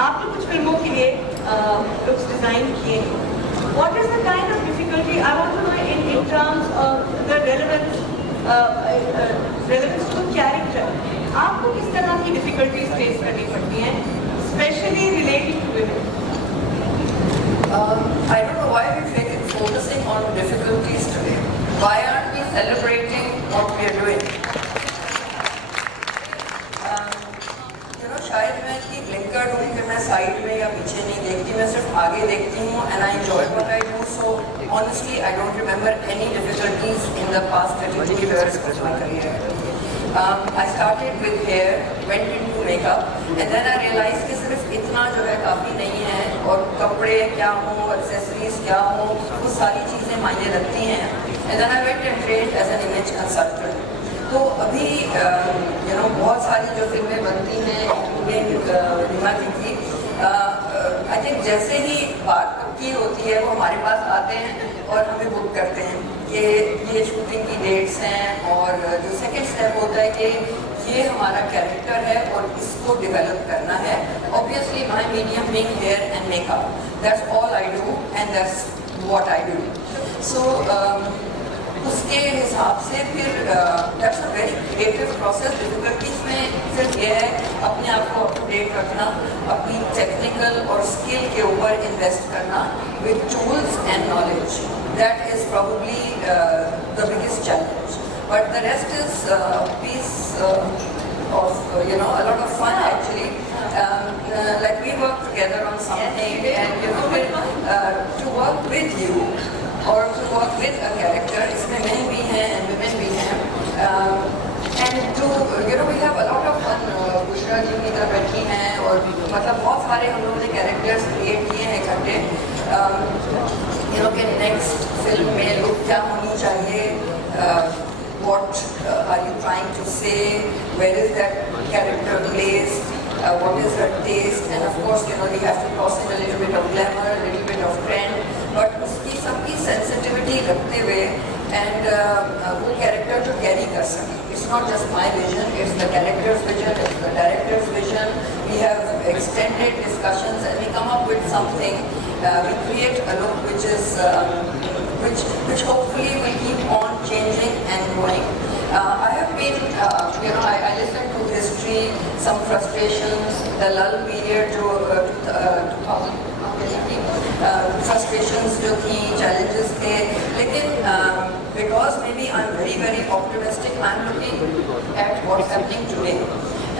आपने कुछ फिल्मों के लिए लुक्स डिज़ाइन किए हैं. What is the kind of difficulty, I want to know in terms of the relevance to the character. आपको किस तरह की difficulties face करनी पड़ती हैं, especially relating to women? I don't know why we're focusing on difficulties today. Why aren't we celebrating what we are doing? शायद मैं इतनी ब्लिंकर्ड हूँ कि मैं साइड में या पीछे नहीं देखती, मैं सिर्फ आगे देखती हूँ. And I enjoy what I do. So honestly I don't remember any difficulties in the past 32 years of my career. I started with hair, went into makeup, and then I realized कि सिर्फ इतना जो है काफ़ी नहीं है. और कपड़े क्या हो, एक्सेसरीज क्या हो, वो सारी चीज़ें मायने रखती हैं। And then I went and trained as an image consultant. तो अभी बहुत सारी जो फिल्में बनती हैं इंक्लूडिंग रीमा जी की, आई थिंक जैसे ही बात पक्की होती है वो हमारे पास आते हैं और हमें बुक करते हैं कि ये शूटिंग की डेट्स हैं, और जो सेकंड स्टेप होता है कि ये हमारा कैरेक्टर है और इसको डेवलप करना है। Obviously my medium being hair and makeup, that's all I do and that's what I do. So उसके हिसाब से फिर that's a very creative process. Difficulties में सिर्फ ये है अपने आप को अप टू डेट रखना, अपनी टेक्निकल और स्किल के ऊपर इन्वेस्ट करना with tools and knowledge. That is probably the biggest challenge, but the rest is peace of a lot of fun actually. Like we work together on something, and to work with you or to work with a character, इसमें men भी हैं and women भी हैं, and to we have a lot of fun. Bushra जी की तरह बैठी हैं और मतलब बहुत सारे हम लोगों ने कैरेक्टर्स क्रिएट किए हैं इकट्ठे, कि नेक्स्ट फिल्म में लोग क्या होनी चाहिए, what are you trying to say, where is that character placed, what is her taste, and of course we have to cross in a little bit of glamour, a little bit of trend, but उसकी सबकी sensitivity रखते हुए and वो character to carry कर सके. It's not just my vision, it's the character's vision, it's the director's vision. We have extended discussions and we come up with something. We create a look which is which hopefully will keep on changing and growing. I have been, I listened to history, some frustrations, the lull period जो 2000 frustrations जो थी, challenges थे, लेकिन because maybe I'm very very optimistic, I'm looking at what's happening today.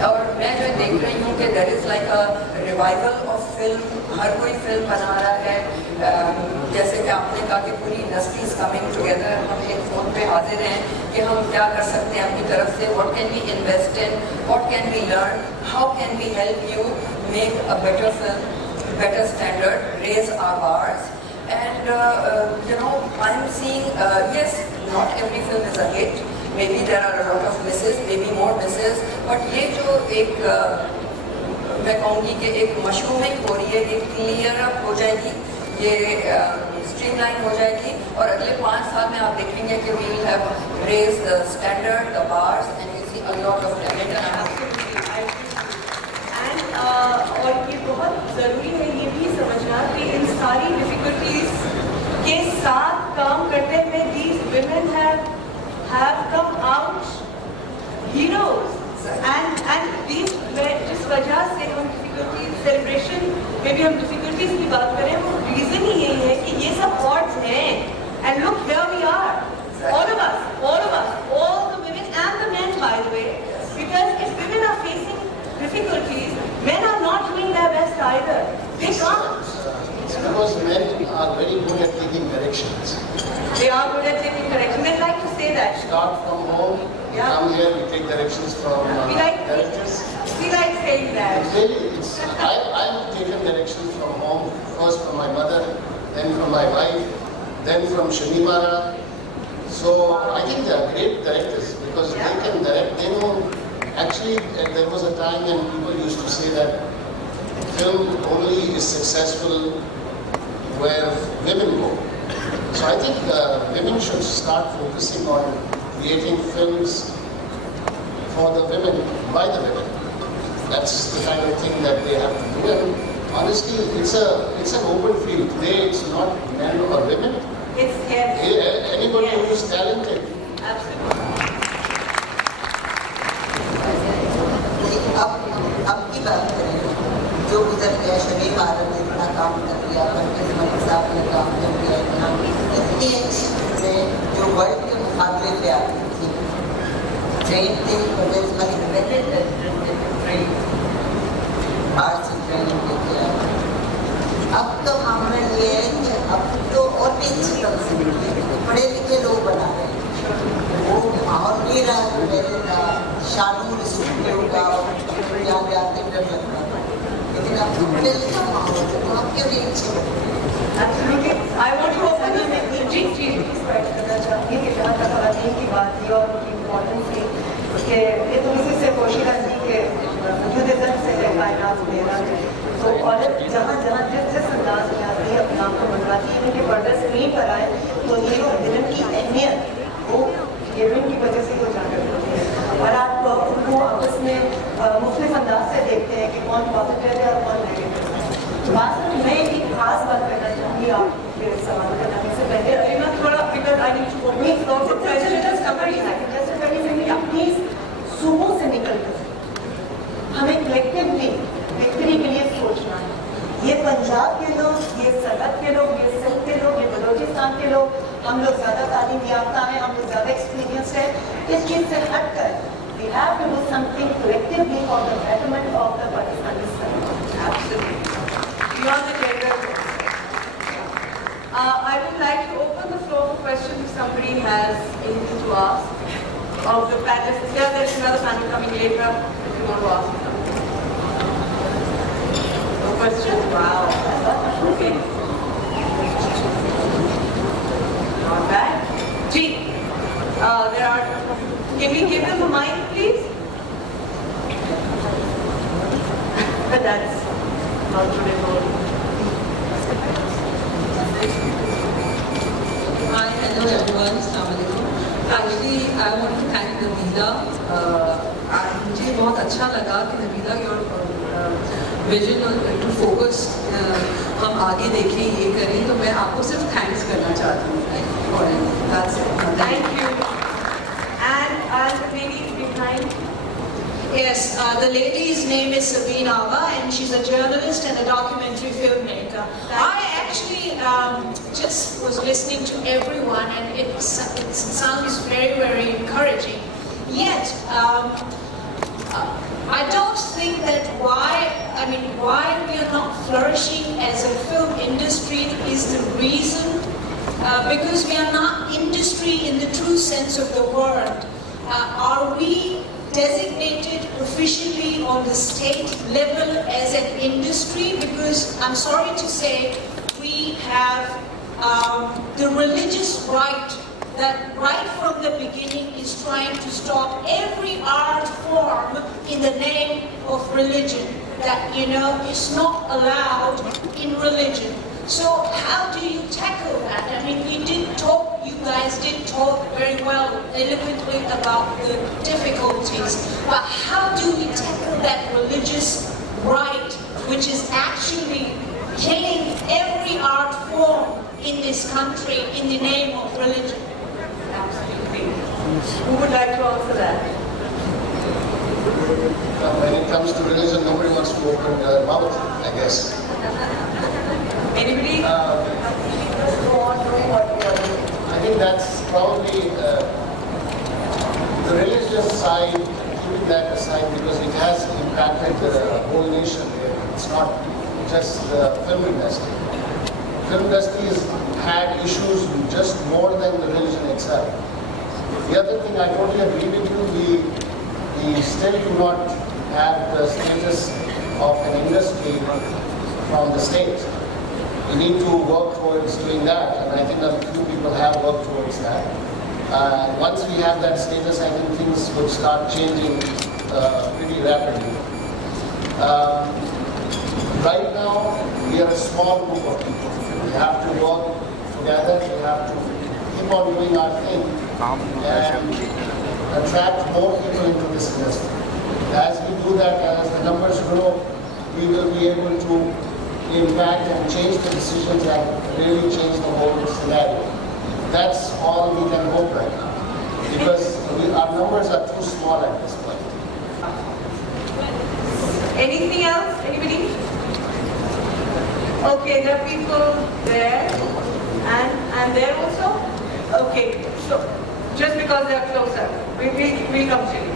और मैं जो देख रही हूँ कि there is like a revival of film, हर कोई फिल्म बना रहा है, जैसे कि आपने कहा कि पूरी इंडस्ट्री इज कमिंग टुगेदर, हम एक फोन पे हाजिर हैं कि हम क्या कर सकते हैं अपनी तरफ से, what can we invest in, what can we learn, how can we help you make a better film, better standard, raise our bars, and I'm seeing yes, not every film is a hit, maybe there are a lot of misses, maybe more misses, but ये जो एक मैं कहूँगी कि एक mushrooming हो रही है, ये क्लियर अप हो जाएगी, ये स्ट्रीमलाइन हो जाएगी, और अगले 5 साल में आप देखेंगे कि we will have raised the standard, the bars, and you see a lot of talent. और ये बहुत ज़रूरी है ये भी समझना कि इन सारी डिफिकल्टीज के साथ काम करते हुए these women have come out heroes, and these जिस वजह से हम डिफिकल्टीज सेलिब्रेशन में भी हम डिफिकल्टीज की बात करें, वो रीज़न ही यही है कि ये सब odds हैं, and look here we are, all of us, all the women and the men by the way, because if women are facing difficulties, men are not doing their best either. They can't. It's because men are very good at taking directions. They are good at taking directions. They like to say that. Start from home, yeah. Come here, we take directions from directors. We like saying that. Really, I've taken directions from home, first from my mother, then from my wife, then from Shanimara. So I think they are great directors because they can direct, they know. Actually, there was a time when people used to say that film only is successful where women go. So I think women should start focusing on creating films for the women, by the women. That's the kind of thing that they have to do. And honestly, it's an open field. Today, it's not men or women. It's anybody who is talented. Absolutely. अब की बात करें, जो गुजर गया, शमी मारन ने इतना काम कर दिया, परवेज मलिक साहब ने काम कर दिया, इतनी में जो वर्ल्ड के मुकाबले पे आती थी, ट्रेन थे, परवेज मलिक पहले ट्रेन बाहर से ट्रेनिंग लेके आए। अब तो मामला ये है कि अब तो और भी अच्छी तरह से पढ़े लिखे लोग बना रहे हैं, वो माहौल नहीं रहा जो पहले था, शानूर स्टूडियो का, यहाँ जाते डर लगता था, लेकिन अब तो पहले का माहौल है, तो अब क्यों नहीं तकलीफ की बात थी और उनकी इम्पोर्टेंस थी कि ये तो इसी से कोशिश थी कि वजूद इज़्ज़त से है कायनात मेरा है। तो औरत जहाँ जहाँ जिस अंदाज में आती है अपने आप को मनवाती है, उनके पर्दे स्क्रीन पर आए तो हीरो विलन की अहमियत वो हीरोइन की वजह से वो जाकर होती है। और आप उनको आपस में मुख्तलिफ अंदाज से देखते हैं कि कौन पॉजिटिव है और कौन नेगेटिव है। बात में मैं एक खास बात करना चाहूँगी आपके सवाल करने से पहले, अभी मैं थोड़ा because I need to please सुबह से निकल कर हमें कलेक्टिवली विक्ट्री के लिए सोचना है। ये पंजाब के लोग, ये सरहद के लोग, ये सिंध के लोग, ये बलोचिस्तान के लोग, हम लोग ज़्यादा तालीम याफ्ता हैं, हम लोग ज़्यादा एक्सपीरियंस है। इस चीज़ से हट कर we have to do something collectively for the betterment of the Pakistani State. Absolutely. Beyond the gender. I would like to open the floor for questions if somebody has anything to ask of the panelists. Yeah, there's another panel coming later if you want to ask something. No questions? Wow. Okay. Not bad. Gee, there are... Can we give them the mic, please? But that's not today. Hi, hello everyone. Actually, I want to thank Nabila. मुझे बहुत अच्छा लगा कि Nabila your vision to focus हम आगे देखें ये करें, तो मैं आपको सिर्फ थैंक्स करना चाहती हूँ. That's it. Thank you. And the lady behind. Yes, the lady's name is Sabine Ava, and she's a journalist and a documentary filmmaker. I actually just was listening to everyone, and it sounds very, very encouraging. Yet, I don't think that why we are not flourishing as a film industry is the reason, because we are not industry in the true sense of the word. Are we designated officially on the state level as an industry? Because I'm sorry to say, we have the religious right that right from the beginning is trying to stop every art form in the name of religion. That, is not allowed in religion. So how do you tackle that? I mean, you guys did talk very well, eloquently about the difficulties, but how do we tackle that religious right, which is actually killing every art form in this country in the name of religion? Absolutely. Who would like to answer that? When it comes to religion, nobody wants to open their mouth, I guess. Anybody? I think that's probably the religious side, keeping that aside, because it has impacted the whole nation. It's not just the film industry. Film industry has had issues just more than the religion itself. The other thing, I totally agree with you, we still do not have the status of an industry from the state. We need to work towards doing that, and I think that a few people have worked towards that. Once we have that status, I think things would start changing pretty rapidly. Right now, we are a small group of people. We have to work together, we have to keep on doing our thing and attract more people into this industry. As we do that, as the numbers grow, we will be able to impact and change the decisions that really change the whole scenario. That's all we can hope right now, because our numbers are too small at this point. Anything else? Anybody? Okay, there are people there and there also. Okay, so just because they are closer, we come to you.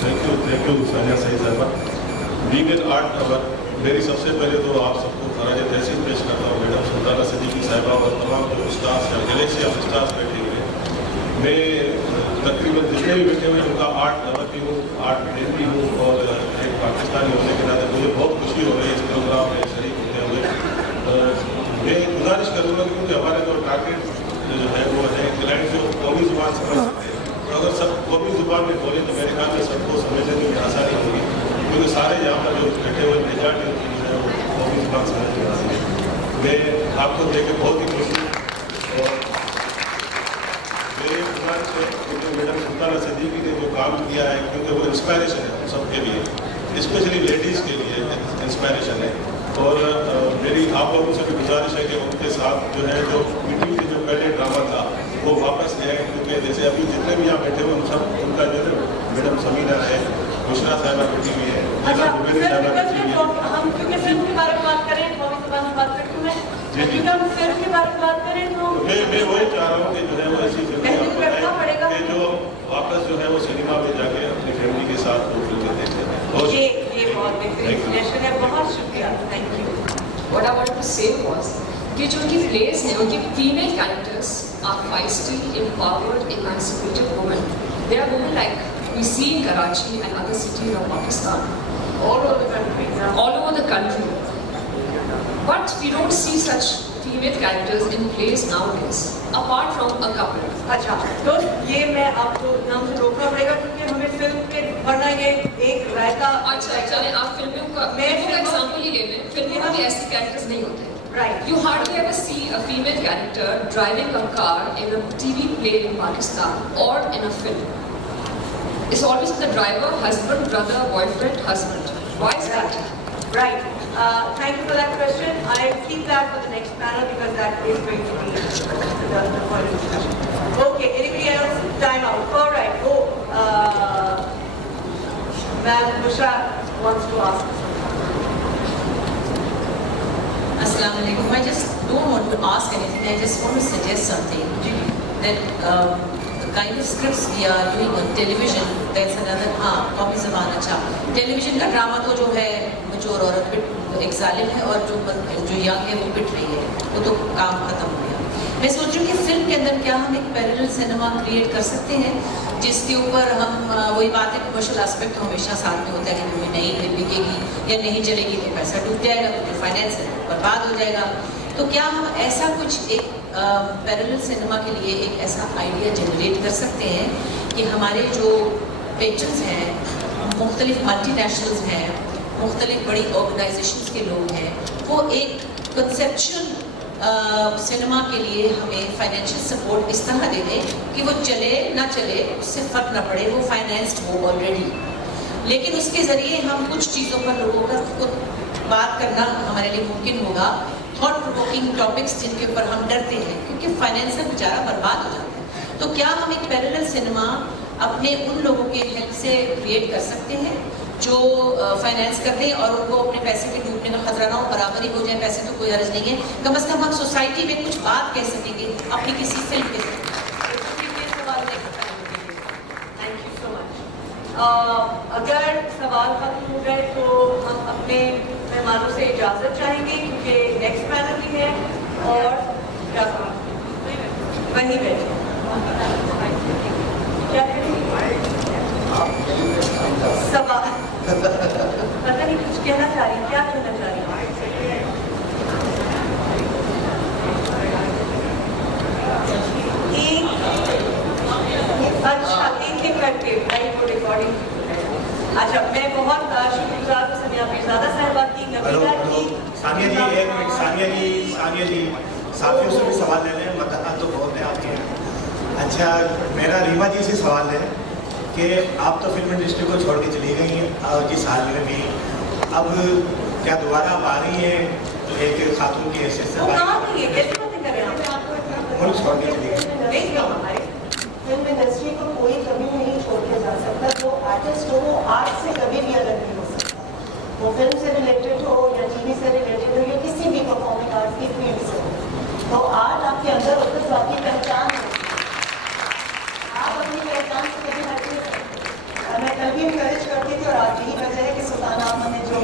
Thank you, Sanya Saizaba. Being an art lover, मेरी सबसे पहले तो आप सबको खराज तहसीन पेश करता हूँ madam Sultana Siddiqui साहिबा और तमाम जो स्टाफ हैं, गैलेक्सी ऑफ स्टाफ बैठे हुए हैं। मैं तकरीबन जितने भी बैठे हुए हैं उनका आर्ट लवर भी हूँ, आर्ट प्रेमी हूँ, और एक पाकिस्तानी होने के नाते मुझे बहुत खुशी हो रही है इस प्रोग्राम में शरीक होते हुए। मैं गुजारिश करूँगा क्योंकि हमारे जो टारगेट जो है वो है क्लाइंट जो कौमी जुबान से को देख के बहुत ही खुशी और मेरी गुजारिश है कि मैडम सुल्ताना सिद्दीकी ने जो काम किया है, क्योंकि वो इंस्पायरेशन है हम सबके लिए, स्पेशली लेडीज़ के लिए इंस्पायरेशन है। और मेरी आप लोगों से भी गुजारिश है कि उनके साथ जो है जो मीटिंग के जो पहले ड्रामा था वो वापस ले आए, क्योंकि जैसे अभी जितने भी यहाँ बैठे हुए हम सब उनका जो है मैडम समीना है, बुशरा साहिबा बैठी हुई है, अच्छा, हम क्योंकि फिल्म के बारे में बात करें, बात करती हूँ मैं, क्योंकि हम फिल्म के बारे में बात करें तो मैं वही चाह रहा हूँ कि जो है वो ऐसी फिल्म कि जो वापस जो है वो सिनेमा में जाके अपनी फैमिली के साथ वो फिल्में देखें। ये बहुत बेहतरीन है, बहुत शुक्रिया, thank you. What I wanted to say was कि जो उनकी प्लेस हैं, उनकी female characters are feisty, empowered, emancipated women. They are women like we see in Karachi and other cities of Pakistan, all over the country. But we don't see such female characters in plays nowadays, apart from a couple. अच्छा, तो ये मैं आपको नाम से रोकना पड़ेगा क्योंकि हमें फिल्म के वरना ये एक रायता। अच्छा, चले आप फिल्मों का एग्जाम्पल ही ले लें, फिल्मों में भी ऐसे कैरेक्टर्स नहीं होते। Right. You hardly ever see a female character driving a car in a TV play in Pakistan or in a film. It's always the driver, husband, brother, boyfriend, husband. Why is that? Right. Thank you for that question. I'll keep that for the next panel because that is going to be the following discussion. Okay, anybody else? Time out. All right. Ma'am Bushra wants to ask. Assalamu alaikum. I just don't want to ask anything. I just want to suggest something. That the kind of scripts we are doing on television, that's another. कौमी ज़बान अच्छा. Television का drama तो जो है मचोर औरत एक जालिम है और जो यंग है वो पिट रही है, वो तो काम खत्म हो गया। मैं सोच रही हूँ कि फिल्म के अंदर क्या हम एक पैरेलल सिनेमा क्रिएट कर सकते हैं जिसके ऊपर हम वही बात है, कमर्शियल एस्पेक्ट हमेशा साथ में होता है कि मूवी नहीं बिकेगी या नहीं चलेगी तो पैसा डूब जाएगा, तो जो फाइनेंस है बर्बाद हो जाएगा। तो क्या हम ऐसा कुछ एक पैरेलल सिनेमा के लिए एक ऐसा आइडिया जनरेट कर सकते हैं कि हमारे जो पेट्रन्स हैं, मुख्तलिफ मल्टीनेशनल्स हैं, मुख्तलिफ बड़ी ऑर्गेनाइजेशंस के लोग हैं, वो एक कंसेप्चुअल सिनेमा के लिए हमें फाइनेंशियल सपोर्ट इस तरह दे दें कि वो चले ना चले उससे फर्क ना पड़े, वो फाइनेंस्ड हो ऑलरेडी, लेकिन उसके ज़रिए हम कुछ चीज़ों पर लोगों का बात करना हमारे लिए मुमकिन होगा, थॉट प्रोवोकिंग टॉपिक्स जिनके ऊपर हम डरते हैं क्योंकि फाइनेंसर बेचारा बर्बाद हो जाता है। तो क्या हम एक पैरेलल सिनेमा अपने उन लोगों के हेल्प से क्रिएट कर सकते हैं जो फाइनेंस कर दें और उनको अपने पैसे के डूबने का खतरा ना हो, बराबर ही हो जाए पैसे तो कोई हर्ज नहीं है, कम से कम हम सोसाइटी में कुछ बात कह सकेंगे अपनी किसी फिल्म के साथ। Thank you so much. अगर सवाल खत्म हो गए तो हम अपने मेहमानों से इजाज़त चाहेंगे क्योंकि नेक्स्ट पैनल भी है और क्या वहीं बैठे क्या सवाल पता नहीं कुछ कहना चाह रही, क्या कहना चाह रही? अच्छा, एक करके लाइव रिकॉर्डिंग। अच्छा, मैं बहुत शुक्रगुजार हूँ सनिया पीरज़ादा साहिबा की, नबीला की। सानिया जी, एक मिनट, सानिया जी साथियों से भी सवाल ले लें, मतलब तो बहुत है आपके। अच्छा, मेरा रीमा जी से सवाल है कि आप तो फिल्म इंडस्ट्री को छोड़ के चली गई हैं और जिस हाल में भी, अब क्या दोबारा आप आ रही हैं एक खातून की हैसियत से? कैसी बातें कर रहे हैं आप? मुल्क छोड़ के चली गई। फिल्म इंडस्ट्री को कोई कभी नहीं छोड़ के जा सकता, जो आर्टिस्ट हो वो आर्ट से कभी भी अलग नहीं हो सकता, वो फिल्म से रिलेटेड हो या टीवी से रिलेटेड हो या किसी भी परफॉर्मिंग आर्ट की फील्ड से हो। तो आर्ट आपके अंदर होता है तो आपकी पहचान है, आप अपनी पहचान से कभी हट नहीं सकते। मैं कल भी इंकरेज करती थी और आज यही वजह है कि सुल्ताना ने जो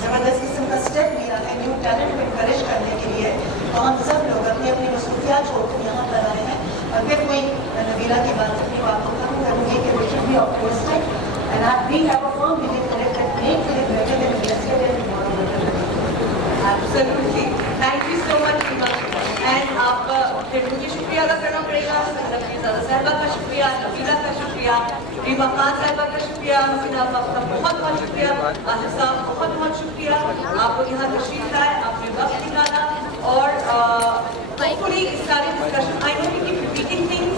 ज़बरदस्त किस्म का स्टेप लिया है न्यू टैलेंट को इंकरेज करने के लिए, तो हम सब लोग अपनी अपनी मसरूफियात छोड़कर यहाँ पर आए हैं। और फिर कोई नबीला की बात अपनी बातों का करूँगी कि we should be optimistic and we have a firm believe that make film better than yesterday and tomorrow better. Absolutely, thank you so much and आप फिर मुझे शुक्रिया अदा करना पड़ेगा, पीरज़ादा साहिबा का शुक्रिया, नबीला का शुक्रिया, रीमा खान साहिबा का शुक्रिया, हसीना आपका बहुत बहुत शुक्रिया, आसिफ साहब बहुत बहुत शुक्रिया, आप लोग यहाँ तशरीफ लाए, आपने वक्त निकाला और hopefully इस सारे discussion, I know we keep repeating things,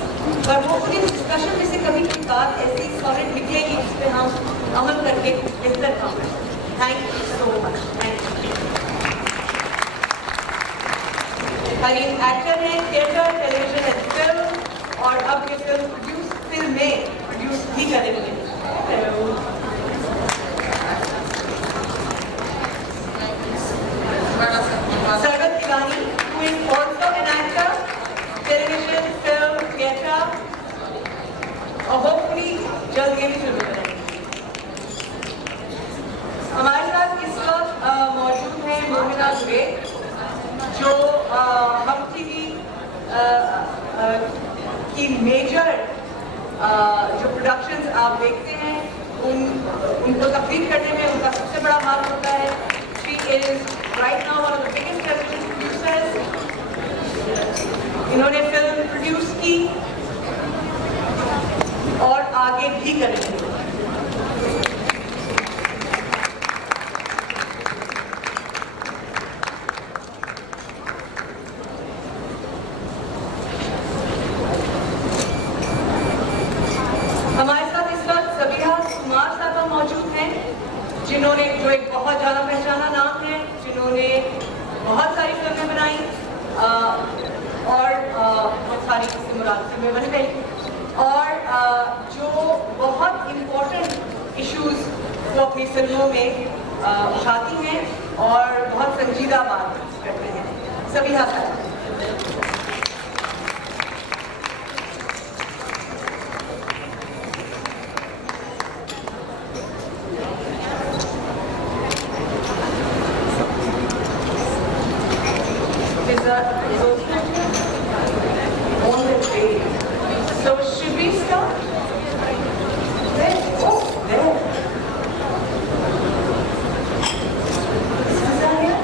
but hopefully इस discussion में से कभी कोई बात ऐसी solid निकलेगी जिस पे हम अमल करके बेहतर काम करें. Thank you so much. Thank you. Hareen actor हैं, थिएटर, टेलीविजन एंड फिल्म, और अब ये फिल्में प्रोड्यूस भी करेंगे. सरगत Tiwari, who is also an actor, television, film, theatre, और hopefully जल्द ये भी फिल्में बनाएंगे. हमारे साथ इस वक्त मौजूद है मोमिना दुबे, जो हम टीवी की मेजर जो प्रोडक्शंस आप देखते हैं उनको कंप्लीट करने में उनका सबसे बड़ा हाथ होता है. She is right now one of the biggest television producers. इन्होंने फिल्म प्रोड्यूस की और आगे भी करेंगे. हमारे साथ इस वक्त सबिहा कुमार साहब मौजूद हैं, जिन्होंने जो एक बहुत जाना पहचाना नाम है, जिन्होंने बहुत सारी फिल्में बनाई और बहुत सारी मुराद फिल्में बनाई, और जो बहुत इम्पोर्टेंट इश्यूज को अपनी फिल्मों में उठाती हैं और बहुत संजीदा बात करते हैं. सबिहा साहब. So should we start? There. Oh, there. Is that here?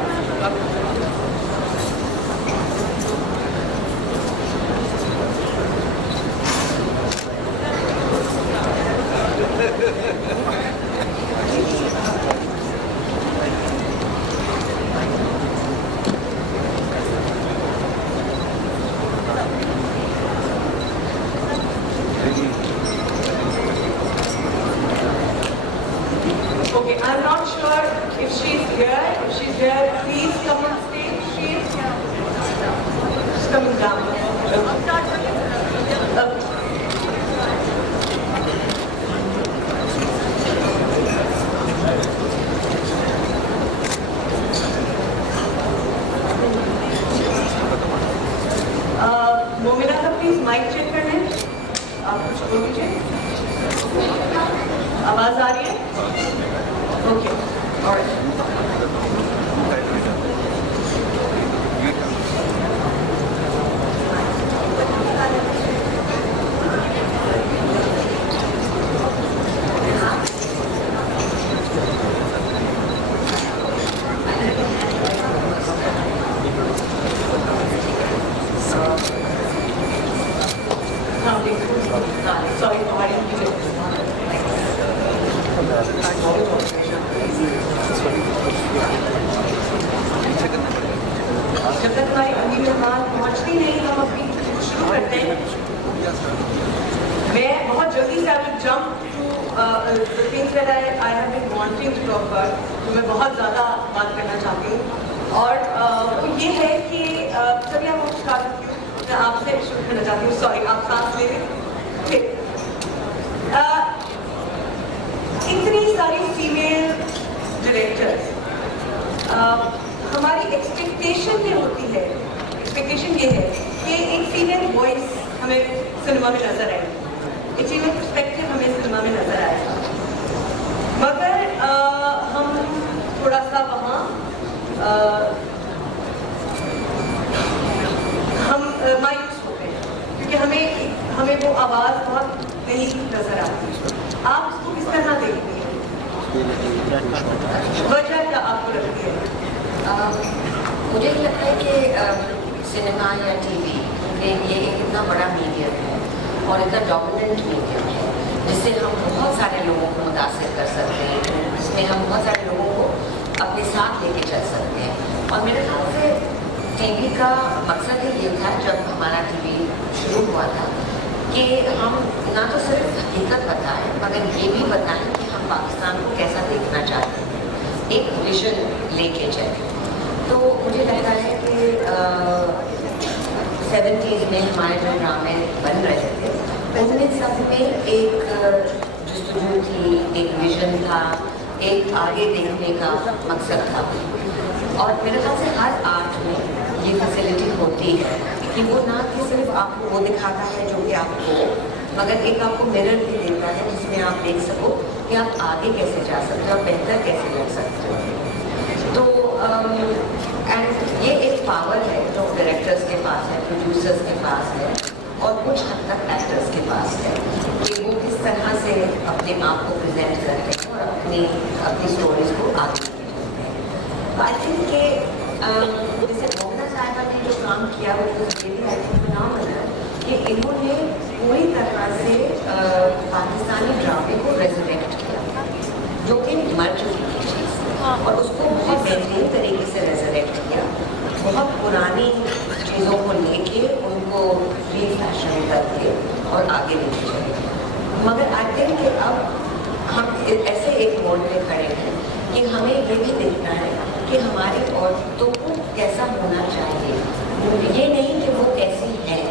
Okay, I'm not sure if she's here. If she's here, please come on stage. She is here. She's coming down. Momina का प्लीज माइक चेक कर लें. आप कुछ बोल दीजिए. आवाज आ रही है? Okay, all right. Sorry, I didn't do it. जब तक हमारी अगली मेहमान पहुंचती नहीं हम अपनी शुरू करते हैं. मैं बहुत जल्दी से आपको jump to things that I have been wanting to talk about, तो मैं बहुत ज़्यादा बात करना चाहती हूँ. और वो ये है कि सभी आप स्टार्ट करती हूँ. मैं आपसे शुरू करना चाहती हूँ. सॉरी, आप सांस ले लें. ठीक. इतनी सारी फीमेल डायरेक्टर्स, हमारी एक्सपेक्टेशन ये होती है, एक्सपेक्टेशन ये है कि एक फीमेल वॉइस हमें सिनेमा में नजर आए, एक फीमेल पर्सपेक्टिव हमें सिनेमा में नजर आएगा. मगर हम थोड़ा सा वहाँ हम मायूस होते हैं क्योंकि हमें वो आवाज़ बहुत नहीं नजर आती. आप इसको किस तरह देखते हैं? वजह क्या आपको लगती है? मुझे लगता है कि सिनेमा या टीवी ये एक इतना बड़ा मीडियम है और इतना डोमिनेंट मीडियम है जिससे हम बहुत सारे लोगों को मुतासिर कर सकते हैं, जिसमें हम बहुत सारे लोगों को अपने साथ लेके चल सकते हैं. और मेरे ख्याल से टीवी का मकसद ही ये था जब हमारा टीवी शुरू हुआ था कि हम ना तो सिर्फ हकीकत बताएं मगर ये भी बताएं कि हम पाकिस्तान को कैसा देखना चाहते हैं, एक विजन लेके जाए। तो मुझे लगता है कि 70s में हमारे जो ड्रामे बन रहे थे उनमें सब में एक जस्तजू थी, एक विजन था, एक आगे देखने का मकसद था। और मेरे ख्याल से हर आर्ट में ये फैसिलिटी होती है कि वो ना कि सिर्फ आपको वो दिखाता है जो कि आपको, मगर एक आपको मिरर भी देता है जिसमें आप देख सको कि आप आगे कैसे जा सकते हो, आप बेहतर कैसे कर सकते हो। तो एंड ये एक पावर है जो डायरेक्टर्स के पास है, प्रोड्यूसर्स के पास है और कुछ हद तक एक्टर्स के पास है कि वो किस तरह से अपने आप को प्रेजेंट करते हैं और अपनी स्टोरीज को आगे लेके चलते हैं। आई थिंक कि जैसे मोहना साहिबा ने जो काम किया वो आई थिंक नाम है कि इन्होंने पूरी तरह से पाकिस्तानी ड्रामे को रेजरेक्ट किया जो कि मर चुकी थी चीज़ और उसको बहुत बेहतरीन तरीके से रेजरेक्ट किया, बहुत पुरानी चीज़ों को लेके उनको रीफैशन करके और आगे लेके चले। मगर आई थिंक कि अब हम ऐसे एक मोड़ पे खड़े हैं कि हमें ये भी देखना है कि हमारी औरतों को कैसा होना चाहिए, ये नहीं कि वो कैसी है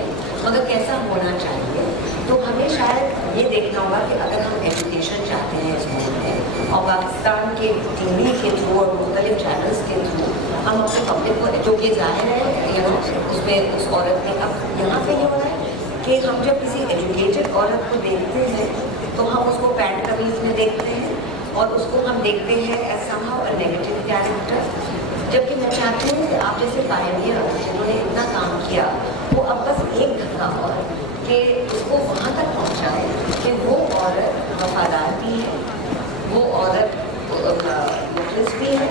मगर कैसा होना चाहिए। तो हमें शायद ये देखना होगा कि अगर हम एजुकेशन चाहते हैं इस मुल्क में और पाकिस्तान के टीवी के थ्रू और मुख्तलिफ चैनल्स के थ्रू हम अपने पब्लिक को, जो कि जाहिर है उसमें उस औरत ने अब यहाँ पे ये हो रहा है कि हम जब किसी एजुकेटेड औरत को देखते हैं तो हम उसको पैंट कमीज में देखते हैं और उसको हम देखते हैं as somehow a negative character. जबकि मैं चाहती हूँ कि आप जैसे पायनियर जिन्होंने इतना काम किया वो अब बस एक धक्का और कि उसको वहाँ तक पहुँचाए कि वो औरत वफादार भी है, वो औरत मुखलिस भी है,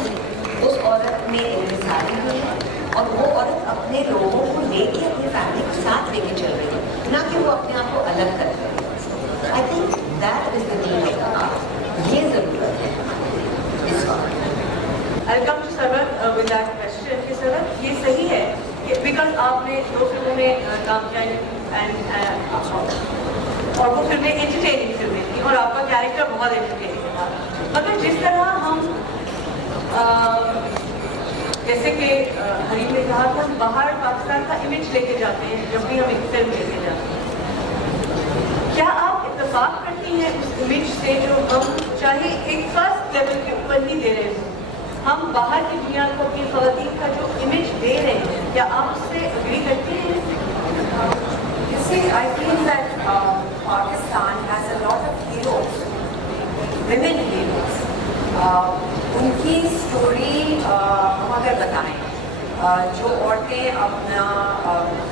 उस औरत में इंतज़ारी भी है और वो औरत अपने लोगों को लेके अपनी फैमिली को साथ लेके चल रही है, ना कि वो अपने आप को अलग कर रही है। I think that is the need of the art. ये ज़रूरत है इस वक्त। I'll come to Sarwar with that question कि Sarwar ये सही है कि because आपने 2 फिल्मों में काम किया और वो फिल्में एंटरटेनिंग फिल्में थी और आपका कैरेक्टर बहुत एंटरटेनिंग था, मगर जिस तरह हम जैसे कि हरीम ने कहा कि हम बाहर पाकिस्तान का इमेज लेके जाते हैं जब भी हम एक फिल्म लेके जाते हैं, क्या आप इत्तेफाक करती हैं उस इमेज से जो हम चाहे एक फर्स्ट लेवल के ऊपर ही दे रहे हैं, हम बाहर की दुनिया को अपनी ख़वातीन का जो इमेज दे रहे हैं, क्या आप उससे एग्री करते हैं? You see, I feel that Pakistan has a lot of heroes, women heroes. उनकी स्टोरी हम अगर बताएं, जो औरतें अपना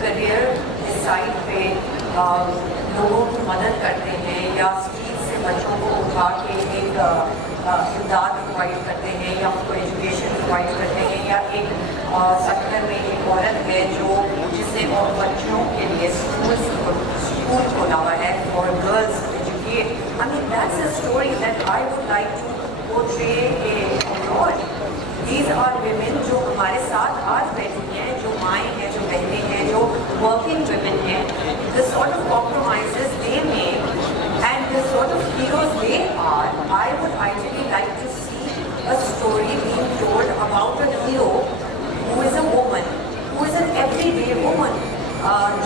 करियर डिसाइड पे लोगों की मदद करते हैं या स्ट्रीट से बच्चों को उठा के एक इमदाद प्रोवाइड करते हैं या उनको एजुकेशन प्रोवाइड करते हैं, या एक सेक्टर में एक औरत है जो जिसने और बच्चों के लिए स्कूल खोला हुआ है for girls educate. I mean that's a story that I would like to portray abroad. These are women जो हमारे साथ आज बैठी हैं, जो माएँ हैं, जो बहनें हैं, जो वर्किंग विमेन हैं, the sort of compromises they make and the sort of heroes they are. I would ideally like to see a story being told about a hero who is a woman, who is an everyday woman,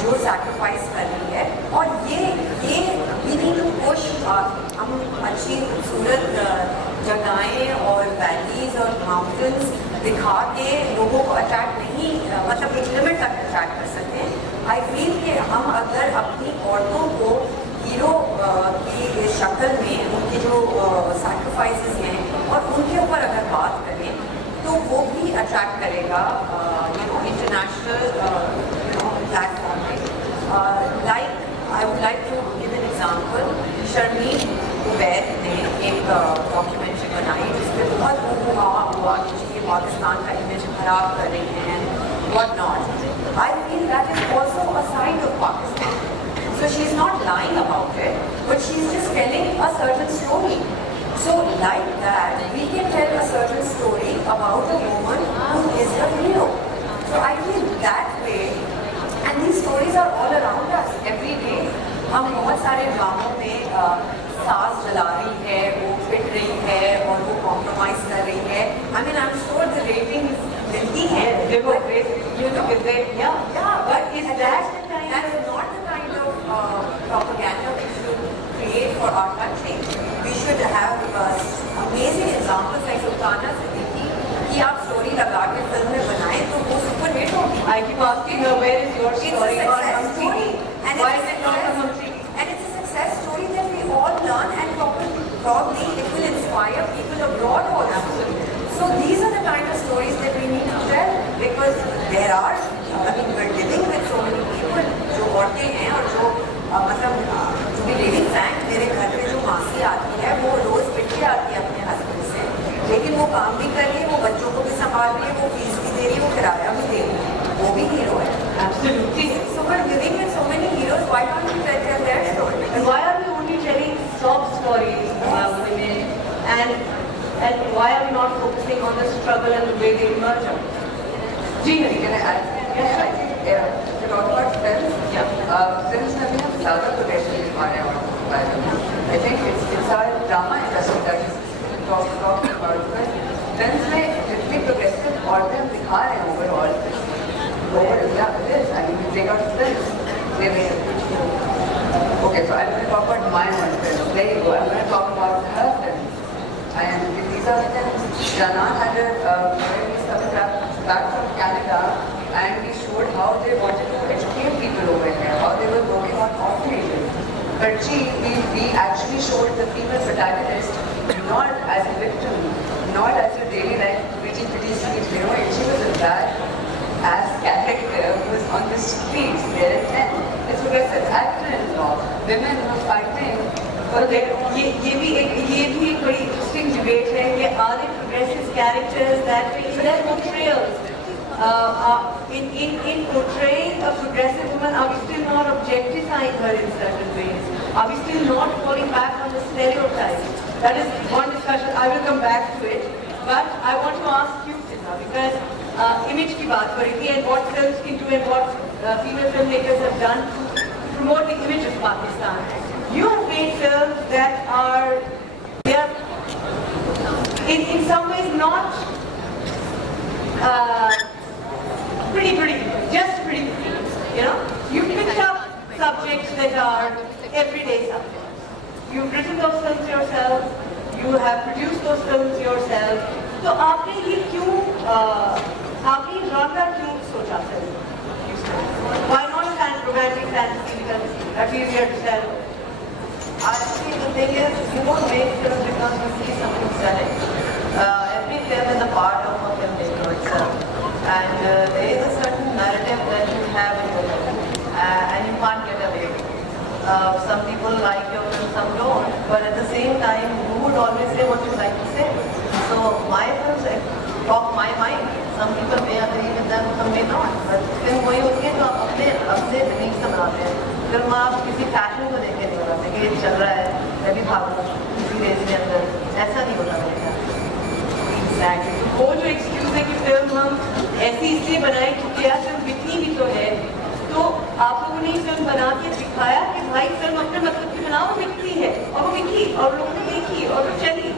जो sacrifice कर रही है। और ये we need to push हम अच्छी खूबसूरत जगहें और वैलीज और माउंटेन्स दिखा के लोगों को अट्रैक्ट नहीं, मतलब एक लिमिट तक अट्रैक्ट कर सकते हैं। आई फील कि हम अगर अपनी औरतों को हीरो की शक्ल में उनकी जो सैक्रिफाइसेस हैं और उनके ऊपर अगर बात करें तो वो भी अट्रैक्ट करेगा इंटरनेशनल प्लेटफॉर्म पे। Like I would like to give an example, Sharmeen Obaid ने एक डॉक्यूमेंट्री बनाई जिसमें बहुत हुआ कि ये पाकिस्तान का इमेज खराब कर रही हैं what not. I feel that is also a side of Pakistan. So she's not lying about it, but she's just telling a certain story. So like that, we can tell a certain story about a woman who is a hero. So I feel that way, and these stories are all around us every day. हम बहुत सारे ड्रामों में सास जला रही है, वो पिट रही है और वो कॉम्प्रोमाइज कर रही है. I mean, I'm sure the rating मिलती है. देखो, you know, but is that not the kind of propaganda we should create for our country? We should have amazing examples like Sultana Siddiqui कि आप story लगा के film में बनाएं तो वो सुपर हिट होगी. I keep asking her, where is your story on Hum TV? Why is it not on Hum TV? And it's a success story that we all learn, and probably it will inspire people abroad also. So these are the kind of stories that we need to tell, because there are, I mean, we're living with so many people जो औरतें हैं और जो मतलब to be really frank, मेरे घर में जो मासी आती है वो रोज पिट के आती है अपने हस्बैंड से, लेकिन वो काम भी कर रही है, वो बच्चों को भी संभाल रही है, वो फीस भी दे रही है, वो किराया भी दे रही है, वो भी हीरो है. Absolutely. So we're living with so many heroes. Why don't we tell their story? And why are we only telling sob stories about women? And why are we not focusing on the struggle and the way they emerge out? Gina, can I add? Yes, I think to talk about films. Films में भी हम ज़्यादा potential दिखा रहे हैं. I think it's our drama industry that is talking about. Films में जितनी progressive औरतें हम दिखा रहे हैं overall. Yeah, it is. I mean, you take out films. Okay, so I'm going to talk about my own film. There you go. I'm going to talk about her films. And these are films. Janan had when we started back from Canada, and we showed how they wanted to educate people over here, how they were working on orphanages. But we actually showed the female protagonist not as a victim, not as your daily life pretty sweet hero. She was a bad-ass character who was on the streets there at 10. It's progressive actor-in-law, women who are fighting. ये भी एक बड़ी interesting debate है कि are they progressive characters that in their portrayals, in portraying a progressive woman, are we still not objectifying her in certain ways? Are we still not falling back on the stereotypes? That is one discussion. I will come back to it, but I want to ask you, Sinha, because image की बात हो रही थी, and what films can do and what female filmmakers have done to promote the image of Pakistan. You have made films that are, they are in some ways not pretty, just pretty, you know. You picked up subjects that are everyday subjects. You've written those films yourself. You have produced those films yourself. तो आपने ये क्यों, आपने genre क्यों सोचा film? Why not romantic fantasy? Because that's easier to sell. Actually, the thing is, you don't make films because you see something selling. Every film is a part of a filmmaker itself. And there is a certain narrative that you have in your film. And you can't get away. Some people like your film, some don't. But at the same time, you would always say what you like to say. So my films talk my mind. Some people may agree with them, some may not. But film वही होती है जो आप अपने ज़मीन से बनाते हैं. फिल्म आप किसी फैशन को देख के नहीं बनाते कि ये चल रहा है, मैं भी भागूँ किसी रेस के अंदर. ऐसा नहीं होता मेरे ख्याल. Exactly. वो जो एक्सक्यूज है कि फिल्म हम ऐसी इसलिए बनाए क्योंकि यार फिल्म बिकनी भी तो है. तो आप लोगों ने फिल्म बना के दिखाया कि भाई फिल्म अपने मतलब की बनाओ, बिकती है, और वो बिकी और लोगों ने देखी और वो चली.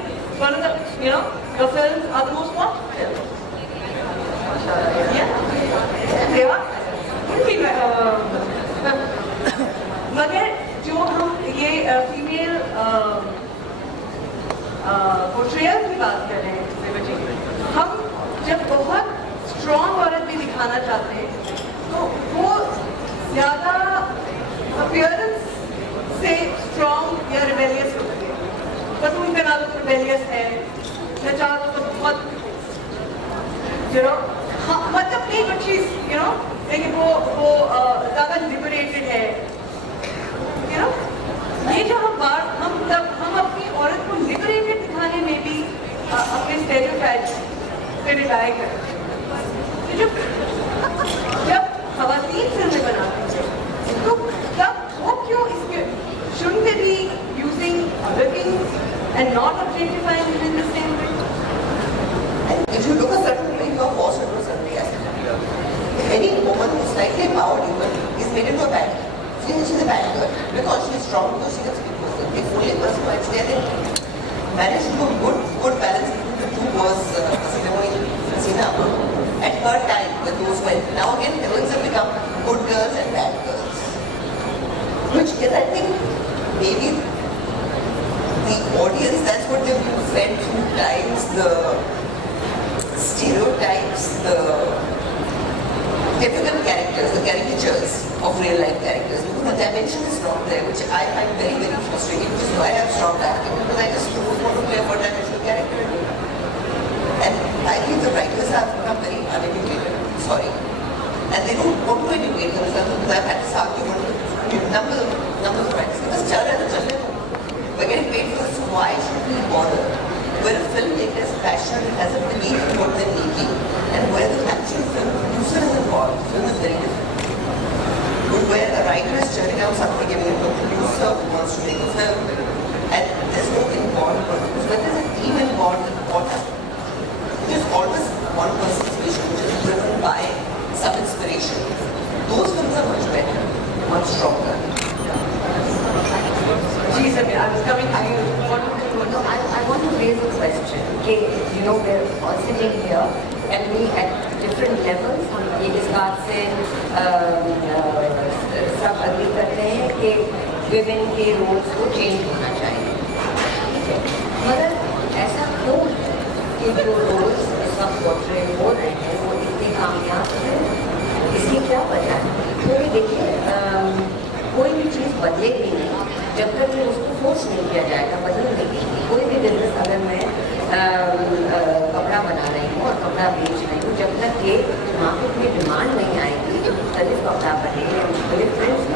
One of the, you know, your films are the most watched films. मगर जो हम ये फीमेल पोर्ट्रेयल की बात कर रहे हैं, हम जब बहुत स्ट्रॉन्ग औरत भी दिखाना चाहते हैं तो वो ज़्यादा अपीयरेंस से स्ट्रॉन्ग या रिबेलियस होती है. बस उनका नाम रिबेलियस है, न चाहो तो बहुत you know, मतलब नहीं, but she's, you know, लेकिन वो ज़्यादा liberated है, you know. ये जो हम अपनी औरत को liberated दिखाने में भी अपने stereotypes से rely करते हैं. जब ख़वातीन फिल्में बनाती हैं, तो तब वो क्यों इसमें shouldn't they be using other things and not objectifying them in the same way? If you look a certain way, you are forced into a certain way. bad girl because she's strong, because she can speak for herself. The only person who actually I think managed to do a good balance between the two was Hasina at her time with those men. Now again, heroines have become good girls and bad girls, which is, I think, maybe the audience, that's what they've been fed through times, the stereotypes, the typical characters, the caricatures of real life characters, because the dimension is not there, which I find very, very frustrating, which is why I have stopped acting, because I just don't want to play a one-dimensional character anymore. And I think the writers have become very uneducated, sorry. And they don't want to educate themselves, because I've had this argument with numbers of writers, because we're getting paid for this, so why should we bother? Where a filmmaker is passionate and has a belief in what they're making, and where the actual film producer is involved, film is very different. But where a writer is churning out something, giving it to a producer who wants to make a film, and there's no involved person, because when there's a team involved, it is always one person's vision, which is driven by some inspiration. Those films are much better, much stronger. Geez, I was coming to you. I want to raise a question. Okay, you know, we're all sitting here and we at different levels हम इस बात से सब agree करते हैं कि women के roles को change होना चाहिए. मगर ऐसा क्यों कि जो roles इस वक्त portray हो रहे हैं वो इतने कामयाब हैं? इसकी क्या वजह है? क्योंकि देखिए कोई भी चीज़ बदलेगी नहीं जब तक कि उसको फोर्स नहीं किया जाएगा बदलने के लिए. कोई भी बिजनेस अगर मैं कपड़ा बना रही हूँ और कपड़ा बेच रही हूँ, जब तक ये मार्केट में डिमांड नहीं आएगी, मुख्तलिफ कपड़ा बने, मुख्तलिफ प्रिंट्स